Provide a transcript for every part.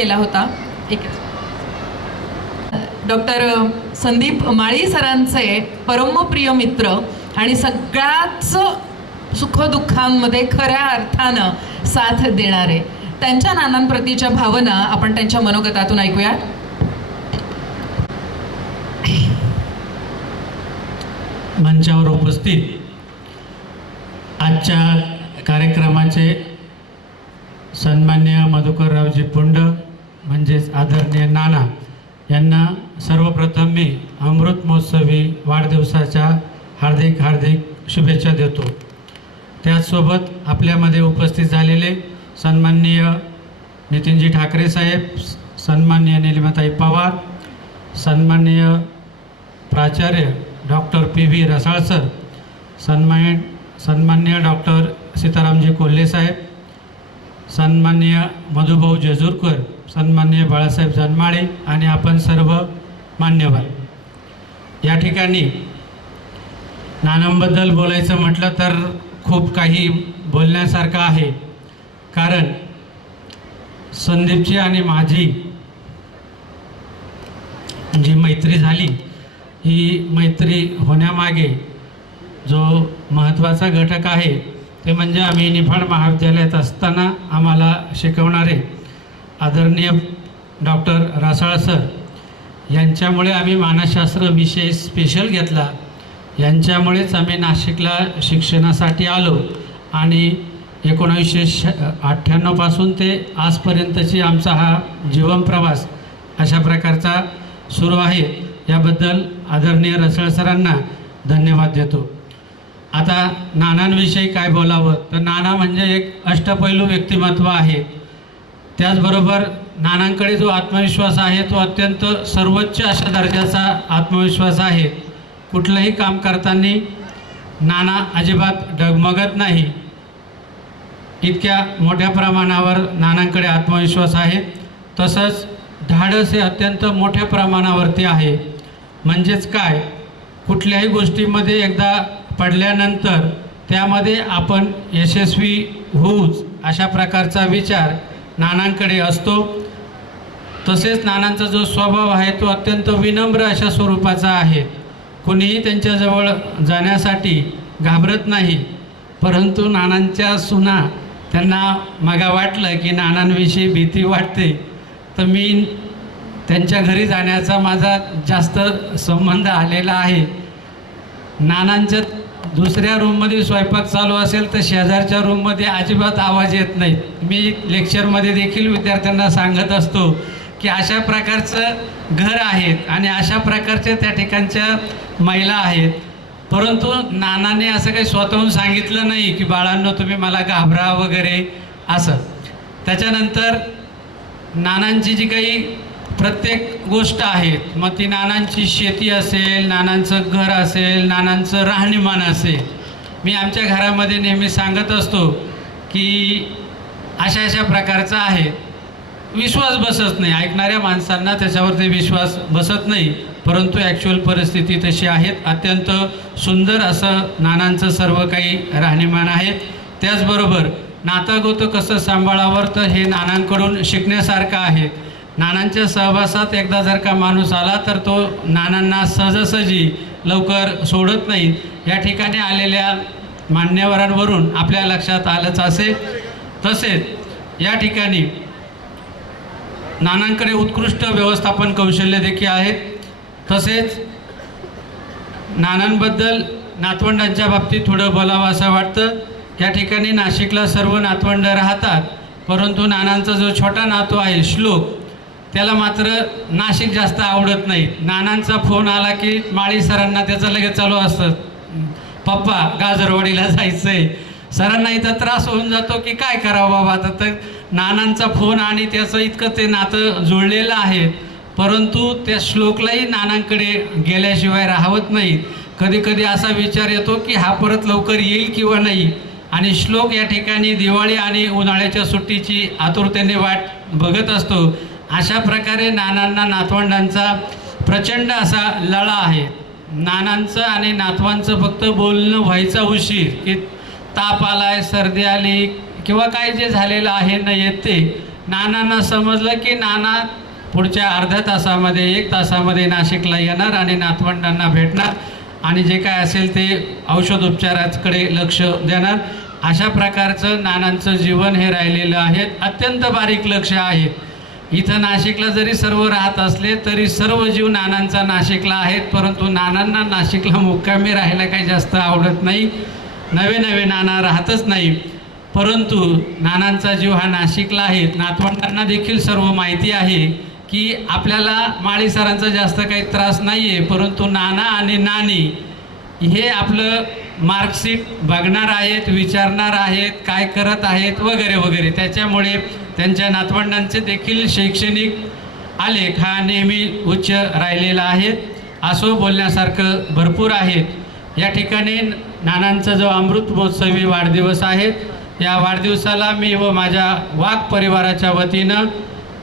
केला होता. डॉक्टर संदीप माळी सरांचे परमप्रिय मित्र आणि सगळ्याच सुखदुःखांमध्ये खऱ्या अर्थानं साथ देणारे त्यांच्या नानांप्रतीच्या भावना आपण त्यांच्या मनोगतातून ऐकूया. मंचावर उपस्थित आजच्या कार्यक्रमाचे सन्मान्य मधुकररावजी पुंड म्हणजेच आदरणीय नाना यांना सर्वप्रथम मी अमृत महोत्सवी वाढदिवसाच्या हार्दिक शुभेच्छा देतो. त्याचसोबत आपल्यामध्ये उपस्थित झालेले सन्माननीय नितीनजी ठाकरे साहेब, सन्माननीय नीलिमाताई पवार, सन्माननीय प्राचार्य डॉक्टर PV रसाळ सर, सन्माननीय डॉक्टर सीतारामजी कोल्हे साहेब, सन्माननीय मधुभाऊ जेजूरकर, सन्माननीय बाळासाहेब जनमाळे आणि आपण सर्व मान्यवर. या ठिकाणी नानांबद्दल बोलायचं म्हटलं तर खूप काही बोलण्यासारखं आहे. कारण संदीपची आणि माझी जी मैत्री झाली, ही मैत्री होण्यामागे जो महत्त्वाचा घटक आहे ते म्हणजे आम्ही निफाड महाविद्यालयात असताना आम्हाला शिकवणारे आदरणीय डॉक्टर रसाळ सर यांच्यामुळे आम्ही मानसशास्त्र विषय स्पेशल घेतला. यांच्यामुळेच आम्ही नाशिकला शिक्षणासाठी आलो आणि 1998 पासून ते आजपर्यंतची आमचा हा जीवन प्रवास अशा प्रकारचा सुरू आहे. याबद्दल आदरणीय रसाळ सरांना धन्यवाद देतो. आता नानांविषयी काय बोलावं तर नाना म्हणजे एक अष्टपैलू व्यक्तिमत्व आहे. त्याचबरोबर नानांकडे जो आत्मविश्वास आहे तो अत्यंत सर्वोच्च अशा दर्जाचा आत्मविश्वास आहे. कुठलंही काम करताना नाना अजिबात डगमगत नाही. इतक्या मोठ्या प्रमाणावर नानांकडे आत्मविश्वास आहे. तसंच धाडस हे अत्यंत मोठ्या प्रमाणावरती आहे. म्हणजेच काय, कुठल्याही गोष्टीमध्ये एकदा पडल्यानंतर त्यामध्ये आपण यशस्वी होऊच अशा प्रकारचा विचार नानांकडे असतो. तसेच नानांचा जो स्वभाव आहे तो अत्यंत विनम्र अशा स्वरूपाचा आहे. कोणीही त्यांच्याजवळ जाण्यासाठी घाबरत नाही. परंतु नानांच्या सुना त्यांना मगा वाटलं की नानांविषयी भीती वाटते तर मी त्यांच्या घरी जाण्याचा माझा जास्त संबंध आलेला आहे. नानांच्या दुसऱ्या रूममध्ये स्वयंपाक चालू असेल तर शेजारच्या रूममध्ये अजिबात आवाज येत नाही. मी लेक्चरमध्ये देखील विद्यार्थ्यांना सांगत असतो की अशा प्रकारचं घर आहेत आणि अशा प्रकारच्या त्या ठिकाणच्या महिला आहेत. परंतु नानाने असं काही स्वतःहून सांगितलं नाही की बाळांनो तुम्ही मला घाबरा वगैरे असं. त्याच्यानंतर नानांची जी काही प्रत्येक गोष्ट आहे, मग ती नानांची शेती असेल, नानांचं घर असेल, नानांचं राहणीमान असेल, मी आमच्या घरामध्ये नेहमी सांगत असतो की अशा प्रकारचं आहे. विश्वास बसत नाही, ऐकणाऱ्या माणसांना त्याच्यावरती विश्वास बसत नाही. परंतु ॲक्च्युअल परिस्थिती तशी आहेत. अत्यंत सुंदर असं नानांचं सर्व काही राहणीमान आहे. त्याचबरोबर नातागोतं कसं सांभाळावं तर हे नानांकडून शिकण्यासारखं आहे. नानांच्या सहवासात एकदा जर का माणूस आला तर तो नानांना सहजासहजी लवकर सोडत नाही. या ठिकाणी आलेल्या मान्यवरांवरून आपल्या लक्षात आलंच असेल. तसेच या ठिकाणी नानांकडे उत्कृष्ट व्यवस्थापन कौशल्य देखील आहेत. तसेच नानांबद्दल नातवंडांच्या बाबतीत थोडं बोलावं असं वाटतं. या ठिकाणी नाशिकला सर्व नातवंड राहतात, परंतु नानांचा जो छोटा नातू आहे श्लोक, त्याला मात्र नाशिक जास्त आवडत नाही. नानांचा फोन आला की माळी सरांना त्याचं लगेच चालू असतं, पप्पा गाजरवाडीला जायचं आहे. सरांना इथं त्रास होऊन जातो की काय करावं बाबा. आता तर नानांचा फोन आणि त्याचं इतकं ते नातं जुळलेलं आहे. परंतु त्या श्लोकलाही नानांकडे गेल्याशिवाय राहत नाही. कधी कधी असा विचार येतो की हा परत लवकर येईल किंवा नाही. आणि श्लोक या ठिकाणी दिवाळी आणि उन्हाळ्याच्या सुट्टीची आतुरतेने वाट बघत असतो. अशा प्रकारे नानांना नातवंडांचा प्रचंड असा लळा आहे. नानांचं आणि नातवांचं फक्त बोलणं व्हायचा उशीर की ताप आलाय, सर्दी आली किंवा काय जे झालेलं आहे न येते, नानांना समजलं की नाना पुढच्या अर्ध्या तासामध्ये 1 तासामध्ये नाशिकला येणार आणि नातवंडांना भेटणार आणि जे काय असेल ते औषधोपचाराकडे लक्ष देणार. अशा प्रकारचं नानांचं जीवन हे राहिलेलं आहे. अत्यंत बारीक लक्ष आहे. इथं नाशिकला जरी सर्व राहत असले तरी सर्व जीव नानांचा नाशिकला आहेत, परंतु नानांना नाशिकला मुक्कामी राहायला काही जास्त आवडत नाही. नवे नाना राहतच नाही, परंतु नानांचा जीव हा नाशिकला आहे. नातवंडांना देखील सर्व माहिती आहे की आपल्याला माळी सरांचा जास्त काही त्रास नाही आहे, परंतु नाना आणि नानी हे आपलं मार्कशीट बघणार आहेत, विचारणार आहेत, काय करत आहेत वगैरे वगैरे. त्याच्यामुळे त्यांच्या नातवंडांचे देखील शैक्षणिक आलेख हा नेहमी उच्च राहिलेला आहे. असो बोलण्यासारखं भरपूर आहे. या ठिकाणी नानांचा जो अमृत महोत्सवी वाढदिवस आहे, या वाढदिवसाला मी व माझ्या वाघ परिवाराच्या वतीनं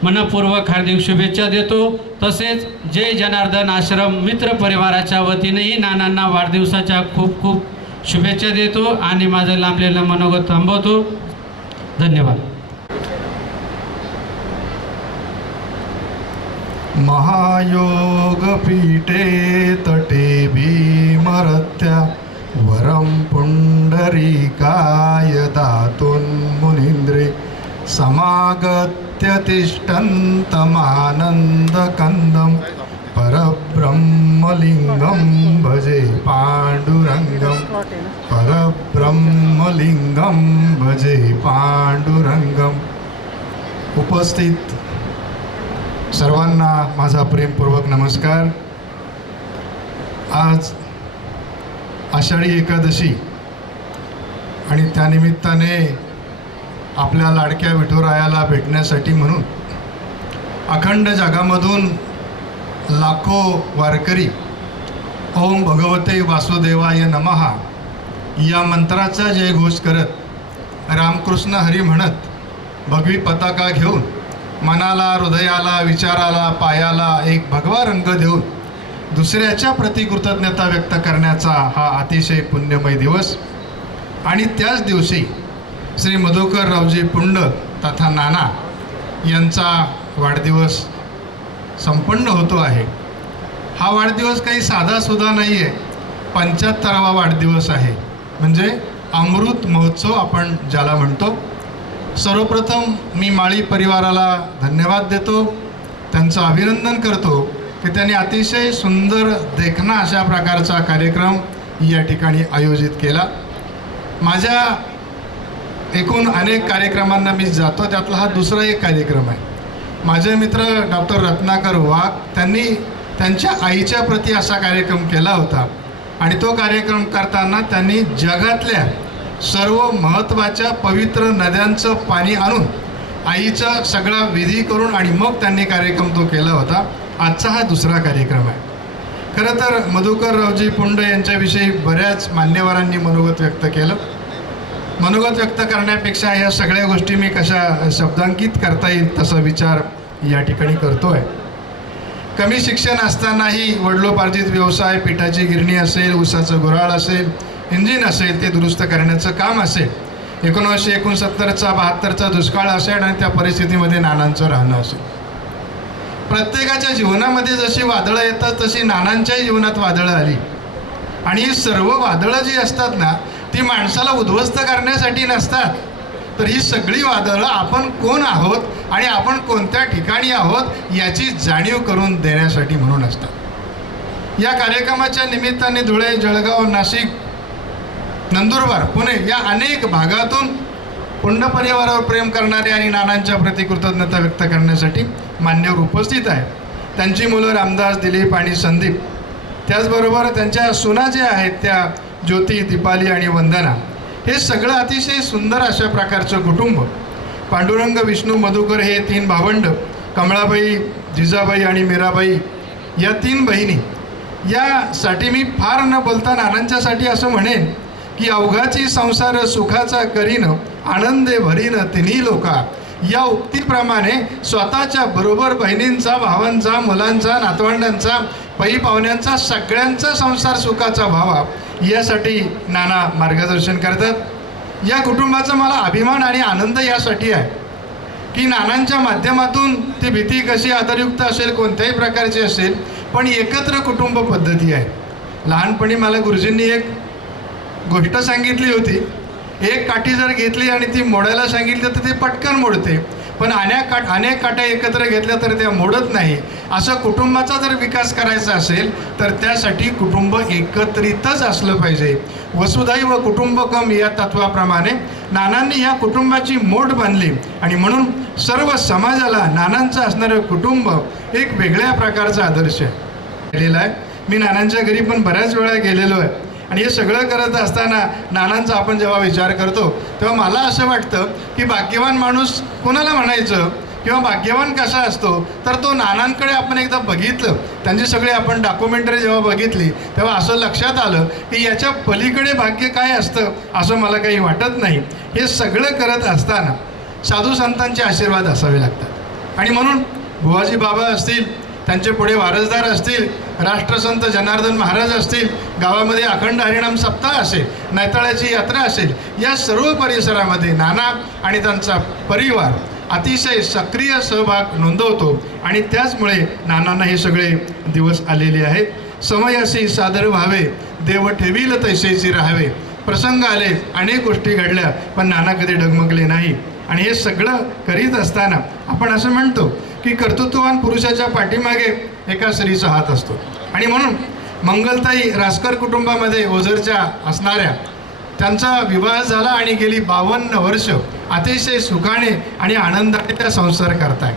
मनपूर्वक हार्दिक शुभेच्छा देतो. तसेच जय जनार्दन आश्रम मित्र परिवाराच्या वतीनेही नानांना वाढदिवसाच्या खूप खूप शुभेच्छा देतो आणि माझं लांबलेलं मनोगत थांबवतो. धन्यवाद. महायोग पीठे तटे भीमरत्या वरम पुंडरीकाय दातुन्मुनीन्द्रे समागत्य तिष्ठन्तमानन्दकन्दं परब्रह्मलिङ्गं भजे पाण्डुरङ्गं परब्रह्मलिङ्गं भजे पाण्डुरङ्गम्. उपस्थित सर्वांना माझा प्रेमपूर्वक नमस्कार. आज आषाढी एकादशी आणि त्यानिमित्ताने आपल्या लाडक्या विठुरायाला भेटण्यासाठी म्हणून अखंड जगामधून लाखो वारकरी ओम भगवते वासुदेवाय नमः या मंत्राचा जयघोष करत रामकृष्ण हरी म्हणत भगवी पताका घेऊन मनाला, हृदयाला, विचाराला, पायाला एक भगवा रंग देऊन दुसऱ्याच्या प्रति कृतज्ञता व्यक्त करण्याचा हा अतिशय पुण्यमय दिवस. आणि त्याच दिवशी श्री मधुकररावजी पुंड तथा नाना यांचा वाढदिवस संपन्न होतो आहे. हा वाढदिवस काही साधासुद्धा नाही आहे. 75वा वाढदिवस आहे, म्हणजे अमृत महोत्सव आपण ज्याला म्हणतो. सर्वप्रथम मी माळी परिवाराला धन्यवाद देतो, त्यांचं अभिनंदन करतो की त्यांनी अतिशय सुंदर देखणा अशा प्रकारचा कार्यक्रम या ठिकाणी आयोजित केला. माझ्या एकूण अनेक कार्यक्रमांना मी जातो, त्यातला हा दुसरा एक कार्यक्रम आहे. माझे मित्र डॉक्टर रत्नाकर वाघ त्यांनी त्यांच्या आईच्या प्रती असा कार्यक्रम केला होता आणि तो कार्यक्रम करताना त्यांनी जगातल्या सर्व महत्त्वाच्या पवित्र नद्यांचं पाणी आणून आईचा सगळा विधी करून आणि मग त्यांनी कार्यक्रम तो केला होता. आजचा हा दुसरा कार्यक्रम आहे. खरं तर मधुकररावजी पुंड यांच्याविषयी बऱ्याच मान्यवरांनी मनोगत व्यक्त केलं. मनोगत व्यक्त करण्यापेक्षा या सगळ्या गोष्टी मी कशा शब्दांकित करता येईल तसा विचार या ठिकाणी करतो आहे. कमी शिक्षण असतानाही वडिलोपार्जित व्यवसाय, पिठाची गिरणी असेल, ऊसाचं गुऱ्हाळ असेल, इंजिन असेल, ते दुरुस्त करण्याचं काम असेल, 1969चा 72चा दुष्काळ असेल आणि त्या परिस्थितीमध्ये नानांचं राहणं असेल. प्रत्येकाच्या जीवनामध्ये जशी वादळं येतात तशी नानांच्याही जीवनात वादळं आली. आणि ही सर्व वादळं जी असतात ना, ती माणसाला उद्ध्वस्त करण्यासाठी नसतात, तर ही सगळी वादळं आपण कोण आहोत आणि आपण कोणत्या ठिकाणी आहोत याची जाणीव करून देण्यासाठी म्हणून असतात. या कार्यक्रमाच्या निमित्ताने धुळे, जळगाव, नाशिक, नंदुरबार, पुणे या अनेक भागातून पुंड परिवारावर प्रेम करणारे आणि नानांच्या प्रति कृतज्ञता व्यक्त करण्यासाठी मान्यवर उपस्थित आहे. त्यांची मुलं रामदास, दिलीप आणि संदीप, त्याचबरोबर त्यांच्या सुना ज्या आहेत त्या ज्योती, दीपाली आणि वंदना, हे सगळं अतिशय सुंदर अशा प्रकारचं कुटुंब. पांडुरंग, विष्णू, मधुकर हे 3 भावंड, कमळाबाई, जिजाबाई आणि मीराबाई या 3 बहिणी. यासाठी मी फार न बोलता नानांच्यासाठी असं म्हणेन की अवघाची संसार सुखाचा करीन, आनंदे भरीन तिन्ही लोका. या उक्तीप्रमाणे स्वतःच्या बरोबर बहिणींचा, भावांचा, मुलांचा, नातवंडांचा, पै पाहुण्यांचा, सगळ्यांचा संसार सुखाचा व्हावा यासाठी नाना मार्गदर्शन करतात. या कुटुंबाचा मला अभिमान आणि आनंद यासाठी आहे की नानांच्या माध्यमातून ती भीती कशी आदरयुक्त असेल, कोणत्याही प्रकारची असेल, पण एकत्र कुटुंब पद्धती आहे. लहानपणी मला गुरुजींनी एक गोष्ट सांगितली होती, एक काठी जर घेतली आणि ती मोडायला सांगितली तर ती पटकन मोडते, पण अनेक काट्या एकत्र घेतल्या तर त्या मोडत नाही. असं कुटुंबाचा जर विकास करायचा असेल तर त्यासाठी कुटुंब एकत्रितच असलं पाहिजे. वसुधैव कुटुंबकम या तत्वाप्रमाणे नानांनी ह्या कुटुंबाची मोड बांधली आणि म्हणून सर्व समाजाला नानांचं असणारं कुटुंब एक वेगळ्या प्रकारचा आदर्श केलेला आहे. मी नानांच्या घरी पण बऱ्याच वेळा गेलेलो आहे आणि हे सगळं करत असताना नानांचा आपण जेव्हा विचार करतो तेव्हा मला असं वाटतं की भाग्यवान माणूस कोणाला म्हणायचं किंवा भाग्यवान कसा असतो, तर तो नानांकडे आपण एकदा बघितलं, त्यांची सगळी आपण डॉक्युमेंटरी जेव्हा बघितली तेव्हा असं लक्षात आलं की याच्या पलीकडे भाग्य काय असतं असं मला काही वाटत नाही. हे सगळं करत असताना साधू संतांचे आशीर्वाद असावे लागतात आणि म्हणून बुवाजी बाबा असतील, त्यांचे पुढे वारसदार असतील, राष्ट्रसंत जनार्दन महाराज असतील, गावामध्ये अखंड हरिनाम सप्ताह असेल, नैताळ्याची यात्रा असेल, या सर्व परिसरामध्ये नाना आणि त्यांचा परिवार अतिशय सक्रिय सहभाग नोंदवतो आणि त्याचमुळे नानांना हे सगळे दिवस आलेले आहेत. समयासी सादर व्हावे, देव ठेवील तैसेची राहावे. प्रसंग आले, अनेक गोष्टी घडल्या, पण नाना कधी डगमगले नाही. आणि हे सगळं करीत असताना आपण असं म्हणतो की कर्तृत्ववान पुरुषाच्या पाठीमागे एका स्त्रीचा हात असतो आणि म्हणून मंगलताई रासकर कुटुंबामध्ये ओझरच्या असणाऱ्या त्यांचा विवाह झाला आणि गेली 52 वर्ष अतिशय सुखाने आणि आनंदाने त्या संसार करताय.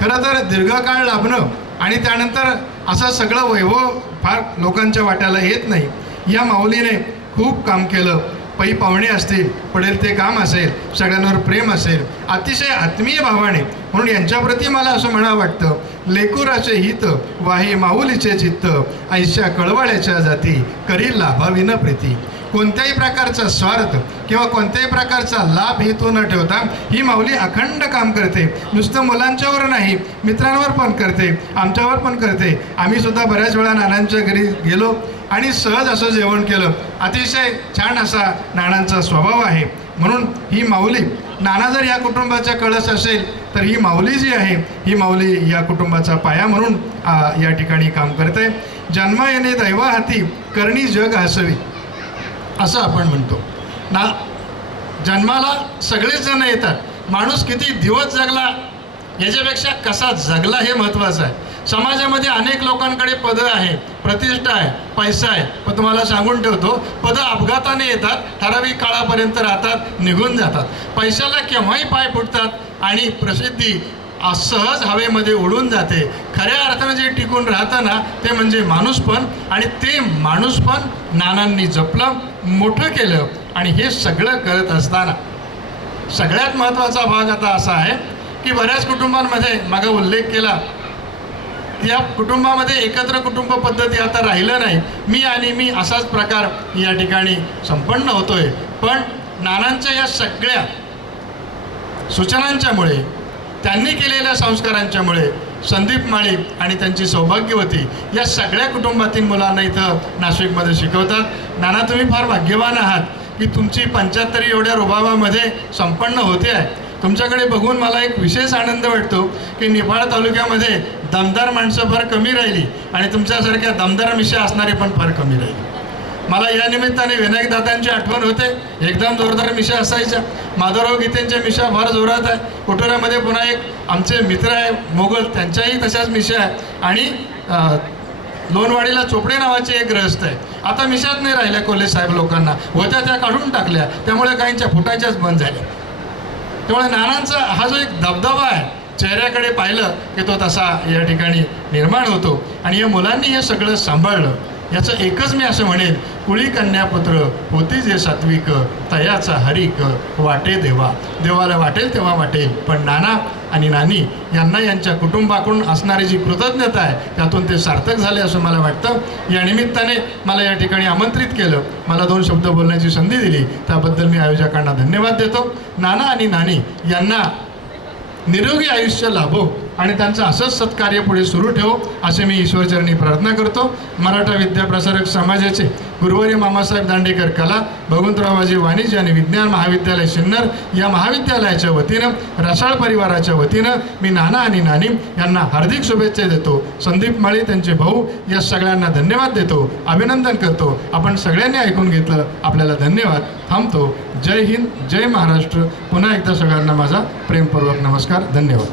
खरं तर दीर्घकाळ लाभणं आणि त्यानंतर असं सगळं वैभव फार लोकांच्या वाट्याला येत नाही. या माऊलीने खूप काम केलं. पै पाहुणे असतील, पडेल ते काम असेल, सगळ्यांवर प्रेम असेल, अतिशय आत्मीय भावाने. म्हणून यांच्याप्रती मला असं म्हणावं वाटतं, लेकुराचे हित वाहे माऊलीचे चित्त, ऐशा कळवळ्याच्या जाती करी लाभाविन प्रीती. कोणत्याही प्रकारचा स्वार्थ किंवा कोणत्याही प्रकारचा लाभ हेतू न ठेवता ही माऊली अखंड काम करते. नुसतं मुलांच्यावर नाही, मित्रांवर पण करते, आमच्यावर पण करते. आम्ही सुद्धा बऱ्याच वेळा नानांच्या घरी गेलो आणि सहज असं जेवण केलं. अतिशय छान असा नानांचा स्वभाव आहे. म्हणून ही माऊली, नाना जर या कुटुंबाचा कळस असेल तर ही माऊली जी आहे, ही माऊली या कुटुंबाचा पाया म्हणून या ठिकाणी काम करते. जन्म येणे दैवा हाती, करणी जग हसवी, असं आपण म्हणतो ना. जन्माला सगळेच जण येतात. माणूस किती दिवस जगला याच्यापेक्षा कसा जगला हे महत्त्वाचं आहे. समाजामध्ये अनेक लोकांकडे पदं आहे, प्रतिष्ठा आहे, पैसा आहे, पण तुम्हाला सांगून ठेवतो, पदं अपघाताने येतात, ठराविक काळापर्यंत राहतात, निघून जातात. पैशाला केव्हाही पाय फुटतात आणि प्रसिद्धी सहज हवेमध्ये उडून जाते. खऱ्या अर्थानं जे टिकून राहतं ना ते म्हणजे माणूसपण, आणि ते माणूसपण नानांनी जपलं, मोठं केलं. आणि हे सगळं करत असताना सगळ्यात महत्त्वाचा भाग आता असा आहे की बऱ्याच कुटुंबांमध्ये मागे उल्लेख केला, या कुटुंबामध्ये एकत्र कुटुंब पद्धती आता राहिलं नाही. मी आणि मी असाच प्रकार या ठिकाणी संपन्न होतोय. पण नानांच्या या सगळ्या सूचनांच्यामुळे, त्यांनी केलेल्या संस्कारांच्यामुळे संदीप माळी आणि त्यांची सौभाग्यवती या सगळ्या कुटुंबातील मुलांना इथं नाशिकमध्ये शिकवतात. नाना, तुम्ही फार भाग्यवान आहात की तुमची 75 एवढ्या रुबाबामध्ये संपन्न होते आहे. तुमच्याकडे बघून मला एक विशेष आनंद वाटतो की निफाड तालुक्यामध्ये दमदार माणसं फार कमी राहिली आणि तुमच्यासारख्या दमदार मिशा असणारी पण फार कमी राहिली. मला या निमित्ताने विनायक दादांची आठवण होते. एकदम जोरदार मिशा असायच्या. माधवराव गीतेंच्या मिशा फार जोरात आहे. कोठोऱ्यामध्ये पुन्हा एक आमचे मित्र आहे मोगल, त्यांच्याही तशाच मिशा आहे. आणि लोणवाडीला चोपडे नावाचे एक ग्रहस्थ आहे. आता मिशाच नाही राहिल्या कोल्हे साहेब लोकांना, होत्या त्या काढून टाकल्या, त्यामुळे काहींच्या फुटायच्याच बंद झाल्या. त्यामुळे नानांचा हा जो एक दबदबा आहे, चेहऱ्याकडे पाहिलं की तो तसा या ठिकाणी निर्माण होतो. आणि या मुलांनी हे सगळं सांभाळलं. याचं एकच मी असं म्हणेन, कुळी कन्यापुत्र होती जे सात्विक, तयाचा हरिक वाटे देवा. देवाला वाटेल तेव्हा वाटेल, पण नाना आणि नानी यांना यांच्या कुटुंबाकडून असणारी जी कृतज्ञता आहे त्यातून ते सार्थक झाले असं मला वाटतं. या निमित्ताने मला या ठिकाणी आमंत्रित केलं, मला 2 शब्द बोलण्याची संधी दिली, त्याबद्दल मी आयोजकांना धन्यवाद देतो. नाना आणि नानी यांना निरोगी आयुष्य लाभो आणि त्यांचं असंच सत्कार्य पुढे सुरू ठेवो असे मी ईश्वरचरणी प्रार्थना करतो. मराठा विद्याप्रसारक समाजाचे गुरुवर्य मामासाहेब दांडेकर कला भगवंतरावबाजी वाणिज्य आणि विज्ञान महाविद्यालय सिन्नर या महाविद्यालयाच्या वतीनं रसाळ परिवाराच्या वतीनं मी नाना आणि नानी यांना हार्दिक शुभेच्छा देतो. संदीप माळी त्यांचे भाऊ या सगळ्यांना धन्यवाद देतो, अभिनंदन करतो. आपण सगळ्यांनी ऐकून घेतलं, आपल्याला धन्यवाद. थांबतो. जय हिंद, जय महाराष्ट्र. पुन्हा एकदा सगळ्यांना माझा प्रेमपूर्वक नमस्कार. धन्यवाद.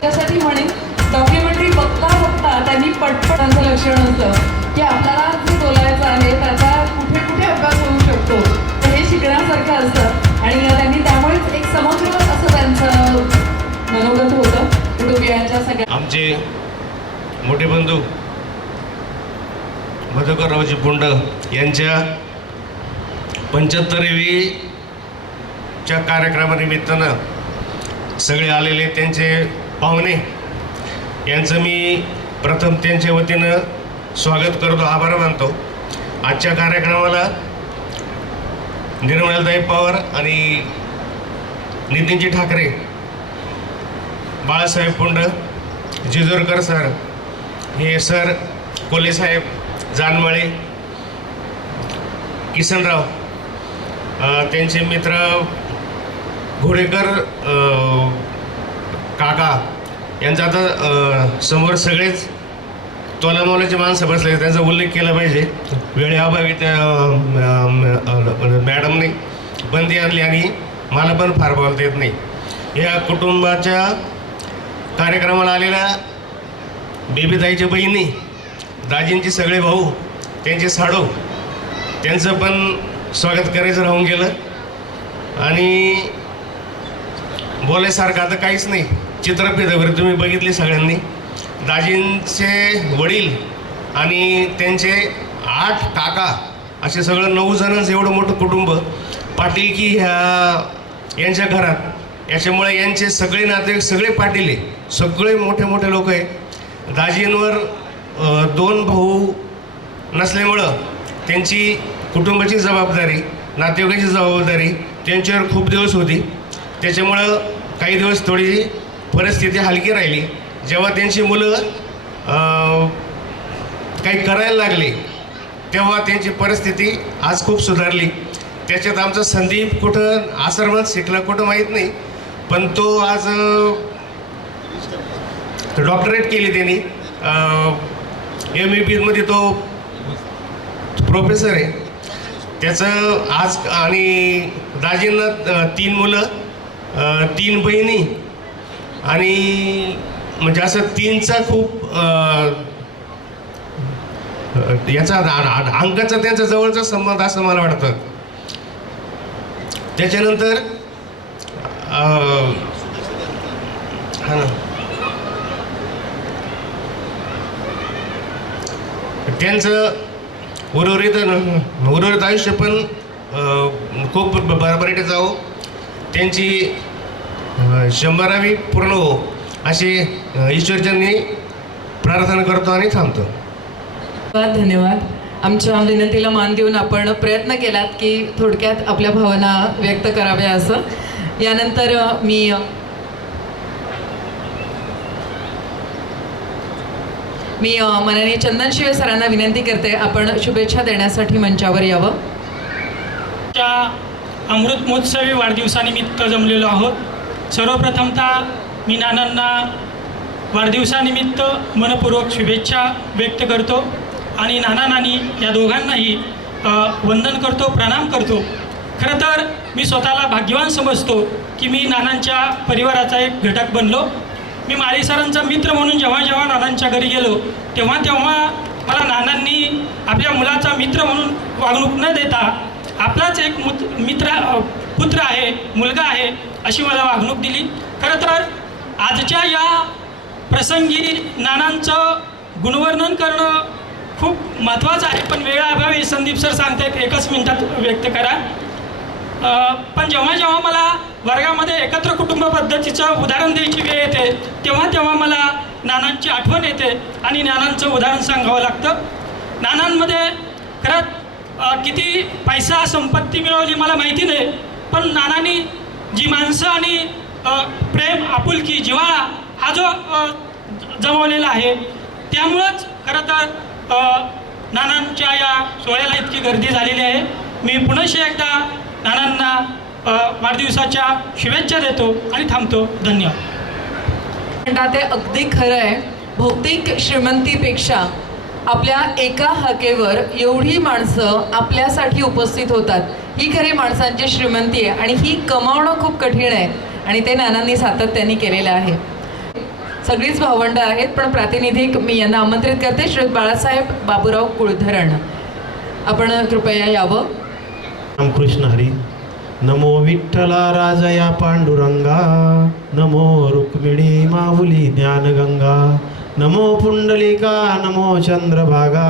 त्यासाठी म्हणेन डॉक्युमेंटरी बघता बघता त्यांनी पटपटांचं लक्षण होतं की आपल्याला जे बोलायचं आहे त्याचा कुठे कुठे अभ्यास होऊ शकतो, तर हे शिकण्यासारखं असतं. आणि त्यांनी त्यामुळेच एक समग्र असं त्यांचं मनोगत होतं कुटुंबियांच्या सगळ्या. आमचे मोठे बंधू मधुकररावजी पुंड यांच्या 75वीच्या कार्यक्रमानिमित्तानं सगळे आलेले त्यांचे पाहुणे यांचं मी प्रथम त्यांच्या वतीनं स्वागत करतो, आभार मानतो. आजच्या कार्यक्रमाला निर्मलाताई पवार आणि नितीनजी ठाकरे, बाळासाहेब पुंड, जिजोरकर सर, हे सर, कोल्हे साहेब, जानमाळे, किसनराव, त्यांचे मित्र घोडेकर काका यांचा आता समोर सगळेच तोलामोलाचे माणसं बसले, त्यांचा उल्लेख केला पाहिजे. वेळेअभावी त्या मॅडमने बंदी आणली आणि मला पण फार बोलता येत नाही. या कुटुंबाच्या कार्यक्रमाला आलेल्या बेबीताईच्या बहिणी, दाजींचे सगळे भाऊ, त्यांचे साडू, त्यांचं पण स्वागत करायचं राहून गेलं. आणि बोलायसारखं आता काहीच नाही. चित्रफित वगैरे तुम्ही बघितली सगळ्यांनी. दाजींचे वडील आणि त्यांचे 8 काका, असे सगळं 9 जणांचं एवढं मोठं कुटुंब पाटीलकी यांच्या घरात. याच्यामुळे यांचे सगळे नाते सगळे पाटील, सगळे मोठे मोठे लोक आहे. दाजींवर 2 भाऊ नसल्यामुळं त्यांची कुटुंबाची जबाबदारी, नातेवाईकाची जबाबदारी त्यांच्यावर खूप दिवस होती. त्याच्यामुळं काही दिवस थोडी परिस्थिती हलकी राहिली. जेव्हा त्यांची मुलं काही करायला लागले तेव्हा त्यांची परिस्थिती आज खूप सुधारली. त्याच्यात आमचा संदीप कुठं आश्रमात शिकला कुठं माहीत नाही, पण तो आज डॉक्टरेट केली त्यांनी. MABमध्ये तो प्रोफेसर आहे. त्याचं आज आणि दाजींना 3 मुलं, 3 बहिणी आणि म्हणजे असं 3चा खूप याचा अंकाचा त्यांचा जवळचा संबंध असं मला वाटतं. त्याच्यानंतर हा ना, त्यांचं उर्वरित आयुष्य पण खूप भरभराटीत जावो, त्यांची 100वी पूर्ण हो अशी ईश्वरचरणी प्रार्थना करतो आणि थांबतो. धन्यवाद. आमच्या विनंतीला मान देऊन आपण प्रयत्न केलात की थोडक्यात आपल्या भावना व्यक्त कराव्या असं. यानंतर मी माननीय चंदन शिवे सरांना विनंती करते, आपण शुभेच्छा देण्यासाठी मंचावर यावं. त्या अमृत महोत्सवी वाढदिवसानिमित्त जमलेलो आहोत. सर्वप्रथमतः मी नानांना वाढदिवसानिमित्त मनपूर्वक शुभेच्छा व्यक्त करतो आणि नाना नानी या दोघांनाही वंदन करतो, प्रणाम करतो. खरं तर मी स्वतःला भाग्यवान समजतो की मी नानांच्या परिवाराचा एक घटक बनलो. मी माळी सरांचा मित्र म्हणून जेव्हा जेव्हा नानांच्या घरी गेलो तेव्हा मला नानांनी आपल्या मुलाचा मित्र म्हणून वागणूक न देता आपलाच एक पुत्र आहे, मुलगा आहे अशी मला वागणूक दिली. खरं तर आजच्या या प्रसंगी नानांचं गुणवर्णन करणं खूप महत्त्वाचं आहे, पण वेळाअभावी संदीप सर सांगतात 1 मिनिटात व्यक्त करा. पण जेव्हा जेव्हा मला वर्गामध्ये एकत्र कुटुंब पद्धतीचं उदाहरण द्यायची वेळ येते तेव्हा मला नानांची आठवण येते आणि नानांचं उदाहरण सांगावं लागतं. नानांमध्ये खरंच किती पैसा संपत्ती मिळवली मला माहिती नाही, पण नानांनी जी माणसं आणि प्रेम, आपुलकी, जिव्हाळा हा जो जमवलेला आहे, त्यामुळंच खरं तर नानांच्या या सोहळ्याला इतकी गर्दी झालेली आहे. मी पुनश्च एकदा नानांना वाढदिवसाच्या शुभेच्छा देतो आणि थांबतो. धन्यवाद. म्हणतात ते अगदी खरं आहे. भौतिक श्रीमंतीपेक्षा आपल्या एका हाकेवर एवढी माणसं आपल्यासाठी उपस्थित होतात, ही खरी माणसांची श्रीमंती आहे आणि ही कमावणं खूप कठीण आहे आणि ते नानांनी सातत्याने केलेलं आहे. सगळीच भावंडं आहेत, पण प्रातिनिधिक मी यांना आमंत्रित करते. श्री बाळासाहेब बाबूराव कुळधरण, आपण कृपया यावं. रामकृष्ण हरी. नमो विठ्ठला राजया पांडुरंगा, नमो रुक्मिणी माऊली ज्ञानगंगा, नमो पुंडलिका, नमो चंद्रभागा,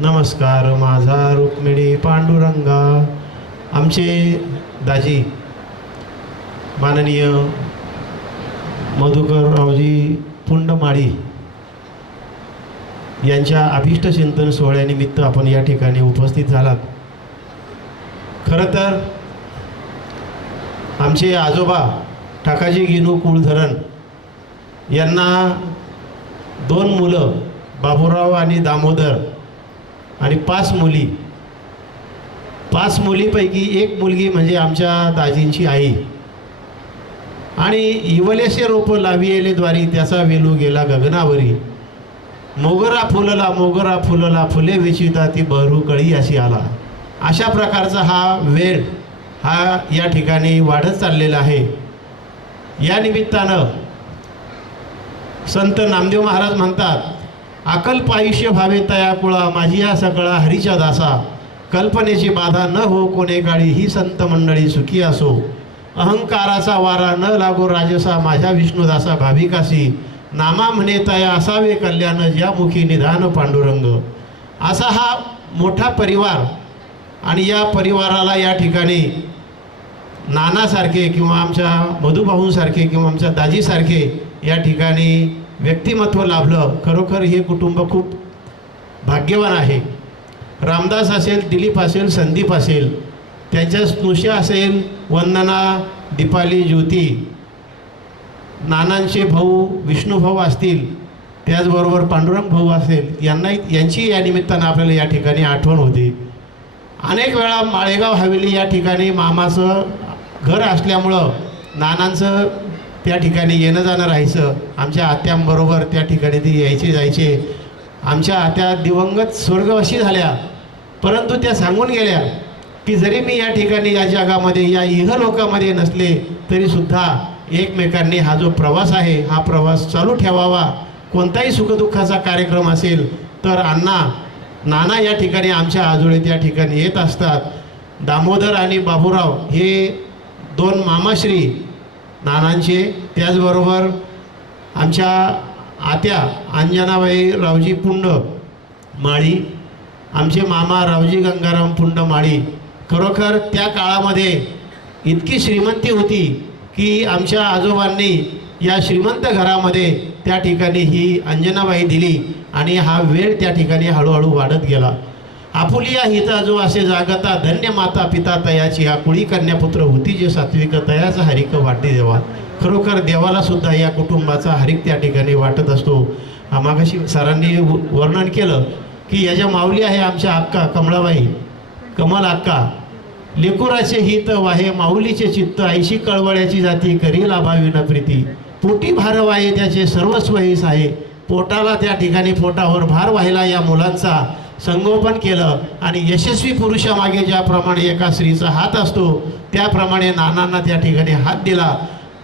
नमस्कार माझा रुक्मिणी पांडुरंगा. आमचे दाजी माननीय मधुकररावजी पुंडमाळी यांच्या अभिष्टचिंतन सोहळ्यानिमित्त आपण या ठिकाणी उपस्थित झालात. खरं तर आमचे आजोबा ठाकाजी गिनू कुळधरण यांना 2 मुलं, बाबूराव आणि दामोदर, आणि 5 मुली. 5 मुलीपैकी 1 मुलगी म्हणजे आमच्या दाजींची आई. आणि इवलेसे रोप लावियेले द्वारी, त्याचा वेलू गेला गगनावरी. मोगरा फुलला फुले विचिता, ती बहरू कळी अशी आला. अशा प्रकारचा हा वेळ हा या ठिकाणी वाढत चाललेला आहे. या निमित्तानं संत नामदेव महाराज म्हणतात, अकल्प आयुष्य भावे तया कुळा, माझी या सकळा हरीच्या दासा. कल्पनेची बाधा न हो कोणे काळी, ही संत मंडळी सुखी असो. अहंकाराचा वारा न लागो राजसा, माझ्या विष्णुदासा भाविकासी. नामा म्हणे तया असावे कल्याण, ज्या मुखी निधान पांडुरंग. असा हा मोठा परिवार, आणि या परिवाराला या ठिकाणी नानासारखे किंवा आमच्या मधुभाऊंसारखे किंवा आमच्या दाजीसारखे या ठिकाणी व्यक्तिमत्व लाभलं. खरोखर हे कुटुंब खूप भाग्यवान आहे. रामदास असेल, दिलीप असेल, संदीप असेल, त्यांच्या स्नुषा असेल, वंदना, दीपाली, ज्योती, नानांचे भाऊ विष्णुभाऊ असतील, त्याचबरोबर पांडुरंग भाऊ असेल, यांची या निमित्तानं आपल्याला या ठिकाणी आठवण होते. अनेक वेळा माळेगाव हवेली या ठिकाणी मामाचं घर असल्यामुळं नानांचं त्या ठिकाणी येणं जाणं राहायचं. आमच्या आत्यांबरोबर त्या ठिकाणी ते यायचे जायचे. आमच्या आत्या दिवंगत स्वर्गवासी झाल्या, परंतु त्या सांगून गेल्या की जरी मी या ठिकाणी या जगामध्ये या इहलोकामध्ये नसले तरीसुद्धा एकमेकांनी हा जो प्रवास आहे हा प्रवास चालू ठेवावा. कोणताही सुखदुःखाचा कार्यक्रम असेल तर नाना या ठिकाणी आमच्या आजोळे त्या ठिकाणी येत असतात. दामोदर आणि बाबूराव हे 2 मामाश्री नानांचे. त्याचबरोबर आमच्या आत्या अंजनाबाई रावजी पुंड माळी, आमचे मामा रावजी गंगाराम पुंड माळी. खरोखर त्या काळामध्ये इतकी श्रीमंती होती की आमच्या आजोबांनी या श्रीमंत घरामध्ये त्या ठिकाणी ही अंजनाबाई दिली आणि हा वेळ त्या ठिकाणी हळूहळू वाढत गेला. आपुलिया हिता जो असे जागता, धन्य माता पिता तयाची, हा कुळी कन्यापुत्र होती जे सात्विक, तयाचा हरिक वाटे देवा. खरोखर देवाला सुद्धा या कुटुंबाचा हरिक त्या ठिकाणी वाटत असतो. मागाशी सरांनी वर्णन केलं की याच्या माऊली आहे आमच्या अक्का कमळाबाई, कमल अक्का. लेकुराचे हित वाहे माऊलीचे चित्त, ऐशी कळवळ्याची जाती करी लाभाविन प्रीती. पोटी भार वाहे त्याचे सर्वस्व हेच आहे. पोटाला त्या ठिकाणी पोटावर भार व्हायला या मुलांचा संगोपन केलं आणि यशस्वी पुरुषामागे ज्याप्रमाणे एका स्त्रीचा हात असतो त्याप्रमाणे नानांना त्या ठिकाणी हात दिला.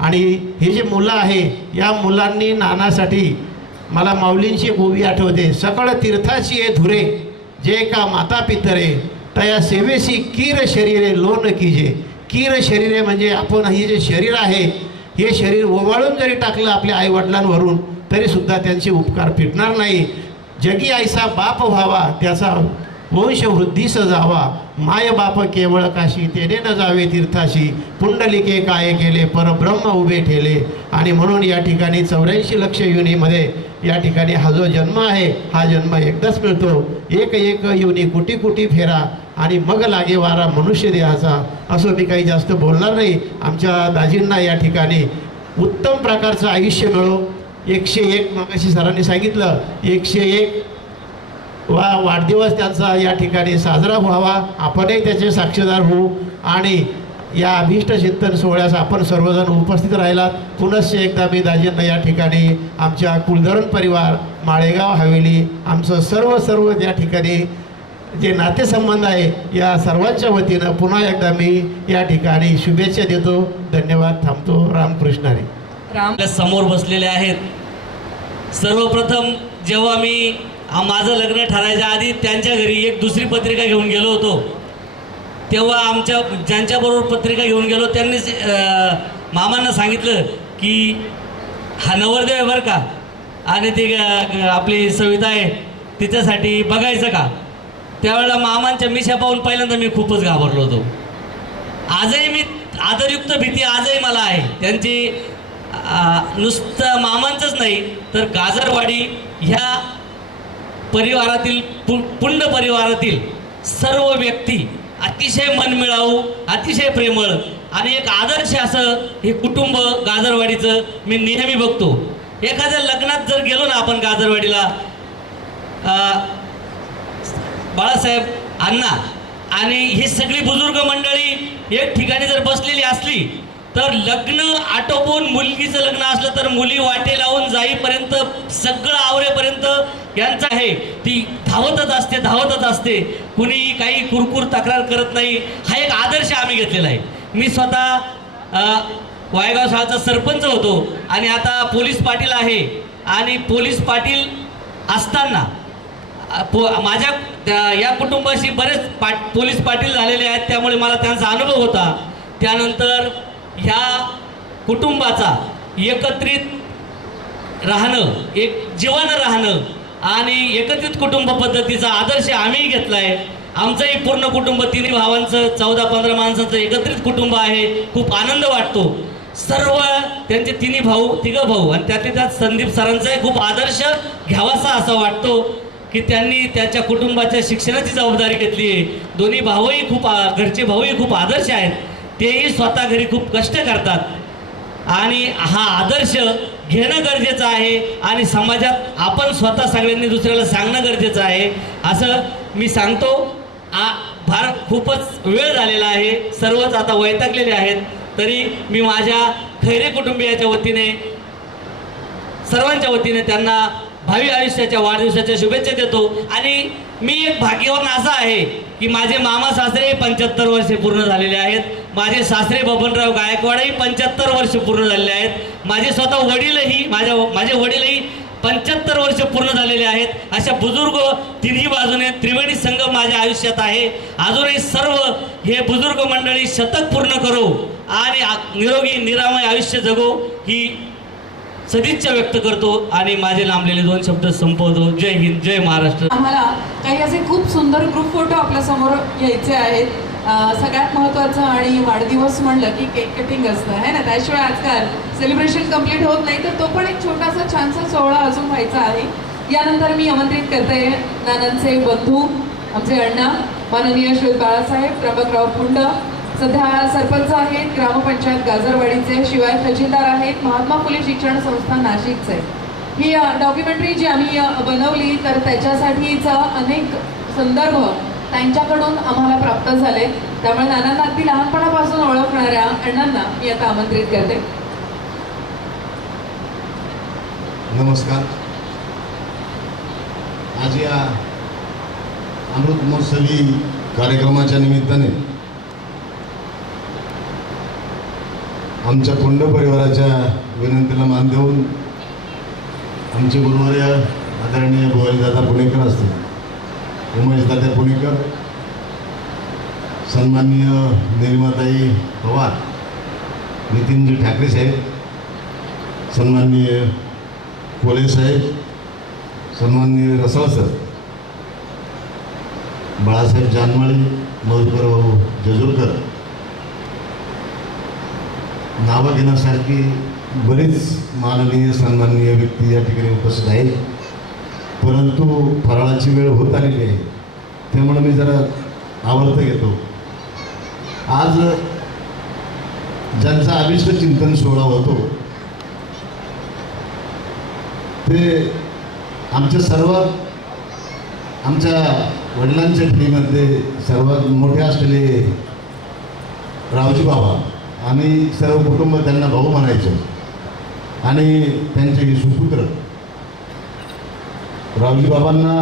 आणि हे जे मुलं आहे या मुलांनी नानासाठी, मला माऊलींची गोवी आठवते, सकळ तीर्थाची ये धुरे, जे का माता पितरे, तया सेवेसी कीर शरीरे लोन कीजे. कीर शरीरे म्हणजे आपण हे जे शरीर आहे हे शरीर ओवाळून जरी टाकलं आपल्या आईवडिलांवरून तरीसुद्धा त्यांचे उपकार फिटणार नाही. जगी ऐसा बाप व्हावा, त्याचा वंश वृद्धीस जावा. माय बाप केवळ काशी, तेने न जावे तीर्थाशी. पुंडलिके काय केले, परब्रह्म उभे ठेले. आणि म्हणून या ठिकाणी 84 लक्ष योनीमध्ये या ठिकाणी हा जो जन्म आहे हा जन्म एकदाच मिळतो. एक एक योनी कोटी कोटी फेरा आणि मग लागे वारा मनुष्य देहाचा. असं मी काही जास्त बोलणार नाही. आमच्या दाजींना या ठिकाणी उत्तम प्रकारचं आयुष्य मिळो, 101 मगाशी सरांनी सांगितलं 101 वाढदिवस त्यांचा या ठिकाणी साजरा व्हावा, आपणही त्याचे साक्षीदार होऊ आणि या अभीष्ट चिंतन सोहळ्यास आपण सर्वजण उपस्थित राहिलात. पुनश्च एकदा मी दाजींना या ठिकाणी आमच्या कुलधरण परिवार, माळेगाव हवेली, आमचं सर्व या ठिकाणी जे नातेसंबंध आहे या सर्वांच्या वतीनं पुन्हा एकदा मी या ठिकाणी शुभेच्छा देतो. धन्यवाद. थांबतो. रामकृष्ण हरी. राम समोर बसलेले आहेत. सर्वप्रथम जेव्हा मी माझं लग्न ठरायच्या आधी त्यांच्या घरी एक दुसरी पत्रिका घेऊन गेलो होतो, तेव्हा ज्यांच्याबरोबर पत्रिका घेऊन गेलो त्यांनी मामांना सांगितलं की हा नवरदेव आहे बरं का, आणि ती आपली सविता आहे तिच्यासाठी बघायचं का. त्यावेळेला मामांच्या मिशा पाहून पहिल्यांदा मी खूपच घाबरलो होतो. आजही मी आदरयुक्त भीती आजही मला आहे त्यांची. नुसतं मामांचंच नाही तर गाजरवाडी ह्या परिवारातील पुंड परिवारातील सर्व व्यक्ती अतिशय मनमिळाऊ, अतिशय प्रेमळ आणि एक आदर्श असं हे कुटुंब गाजरवाडीचं मी नेहमी बघतो. एखाद्या लग्नात जर गेलो ना आपण गाजरवाडीला, बाळासाहेब अण्णा आणि ही सगळी बुजुर्ग मंडळी एक ठिकाणी जर बसलेली असली तर लग्न आटोपून मुलगीचं लग्न असलं तर मुली वाटे लावून जाईपर्यंत सगळं आवरेपर्यंत यांचं आहे ती धावतच असते. कुणी काही कुरकुर तक्रार करत नाही. हा एक आदर्श आम्ही घेतलेला आहे. मी स्वतः वायगाव शाळेचा सरपंच होतो आणि आता पोलीस पाटील आहे. आणि पोलीस पाटील असताना माझ्या या कुटुंबाशी बरेच पोलीस पाटील झालेले आहेत, त्यामुळे मला त्यांचा अनुभव होता. त्यानंतर ह्या कुटुंबाचा एकत्रित राहणं, एक जीवन राहणं आणि एकत्रित कुटुंब पद्धतीचा आदर्श आम्ही घेतला आहे. आमचंही पूर्ण कुटुंब, तिन्ही भावांचं 14-15 माणसांचं एकत्रित कुटुंब आहे. खूप आनंद वाटतो. सर्व त्यांचे तिघं भाऊ आणि त्यात संदीप सरांचाही खूप आदर्श घ्यावासा असं वाटतो की त्यांनी त्याच्या कुटुंबाच्या शिक्षणाची जबाबदारी घेतली आहे. दोन्ही भाऊही घरचे भाऊही खूप आदर्श आहेत. तेही स्वतः घरी खूप कष्ट करतात आणि हा आदर्श घेणं गरजेचं आहे आणि समाजात आपण स्वतः सगळ्यांनी दुसऱ्याला सांगणं गरजेचं आहे असं मी सांगतो. फार खूपच वेळ झालेला आहे, सर्वच आता वैतागलेले आहेत. तरी मी माझ्या खैरे कुटुंबियाच्या वतीने, सर्वांच्या वतीने त्यांना भावी आयुष्याच्या वाढदिवसाच्या शुभेच्छा देतो. आणि मी एक भाग्यवान असा आहे की माझे मामा सासरे 75 वर्षे पूर्ण झालेले आहेत. माझे सासरे बबनराव गायकवाडही 75 वर्ष पूर्ण झालेले आहेत. माझे स्वतः वडीलही माझे वडीलही 75 वर्ष पूर्ण झालेले आहेत. अशा बुजुर्ग तिन्ही बाजूने त्रिवेणी संगम माझ्या आयुष्यात आहे. अजूनही सर्व हे बुजुर्ग मंडळी शतक पूर्ण करो आणि निरोगी निरामय आयुष्य जगो ही सदिच्छा व्यक्त करतो आणि माझे लांबलेले 2 शब्द संपवतो. जय हिंद, जय महाराष्ट्र. आम्हाला काही असे खूप सुंदर ग्रुप फोटो आपल्या समोर घ्यायचे आहेत. सगळ्यात महत्त्वाचं आणि वाढदिवस म्हणलं की केक कटिंग असतं आहे ना, त्याशिवाय आजकाल सेलिब्रेशन कंप्लीट होत नाही. तर तो पण एक छोटासा छानसा सोहळा अजून व्हायचा आहे. यानंतर मी आमंत्रित करते नानांचे बंधू, आमचे अण्णा माननीय श्री बाळासाहेब प्रभाकराव पुंड, सध्या सरपंच आहेत ग्रामपंचायत गाजरवाडीचे, शिवाय खजिनदार आहेत महात्मा फुले शिक्षण संस्था नाशिकचे. ही डॉक्युमेंटरी जी आम्ही बनवली तर त्याच्यासाठीचा अनेक संदर्भ त्यांच्याकडून आम्हाला प्राप्त झाले. त्यामुळे नानांना अगदी लहानपणापासून ओळखणाऱ्या अण्णांना मी आता आमंत्रित करते. नमस्कार. आज या अमृत महोत्सवी कार्यक्रमाच्या निमित्ताने आमच्या पुंड परिवाराच्या विनंतीला मान देऊन आमचे गुरुवर्य आदरणीय भुवनदादा पुणेकर असतील, उमेशदादा पुणेकर, सन्माननीय निर्माताई पवार, नितीनजी ठाकरे साहेब, सन्माननीय कोले साहेब, सन्माननीय रसाळ सर, बाळासाहेब जानमाळी, मधुकर भाऊ जजूरकर, नावं घेण्यासारखी बरीच माननीय सन्माननीय व्यक्ती या ठिकाणी उपस्थित आहेत. परंतु फराळाची वेळ होत आलेली आहे, त्यामुळे मी जरा आवर्त घेतो. आज ज्यांचा अभिष्ट चिंतन सोहळा होतो ते आमच्या सर्वात आमच्या वडिलांच्या पिढीमध्ये सर्वात मोठे असलेले रावजी बाबा, आम्ही सर्व कुटुंब त्यांना भाऊ म्हणायचो. आणि त्यांचे हे सुपुत्र रावजी बाबांना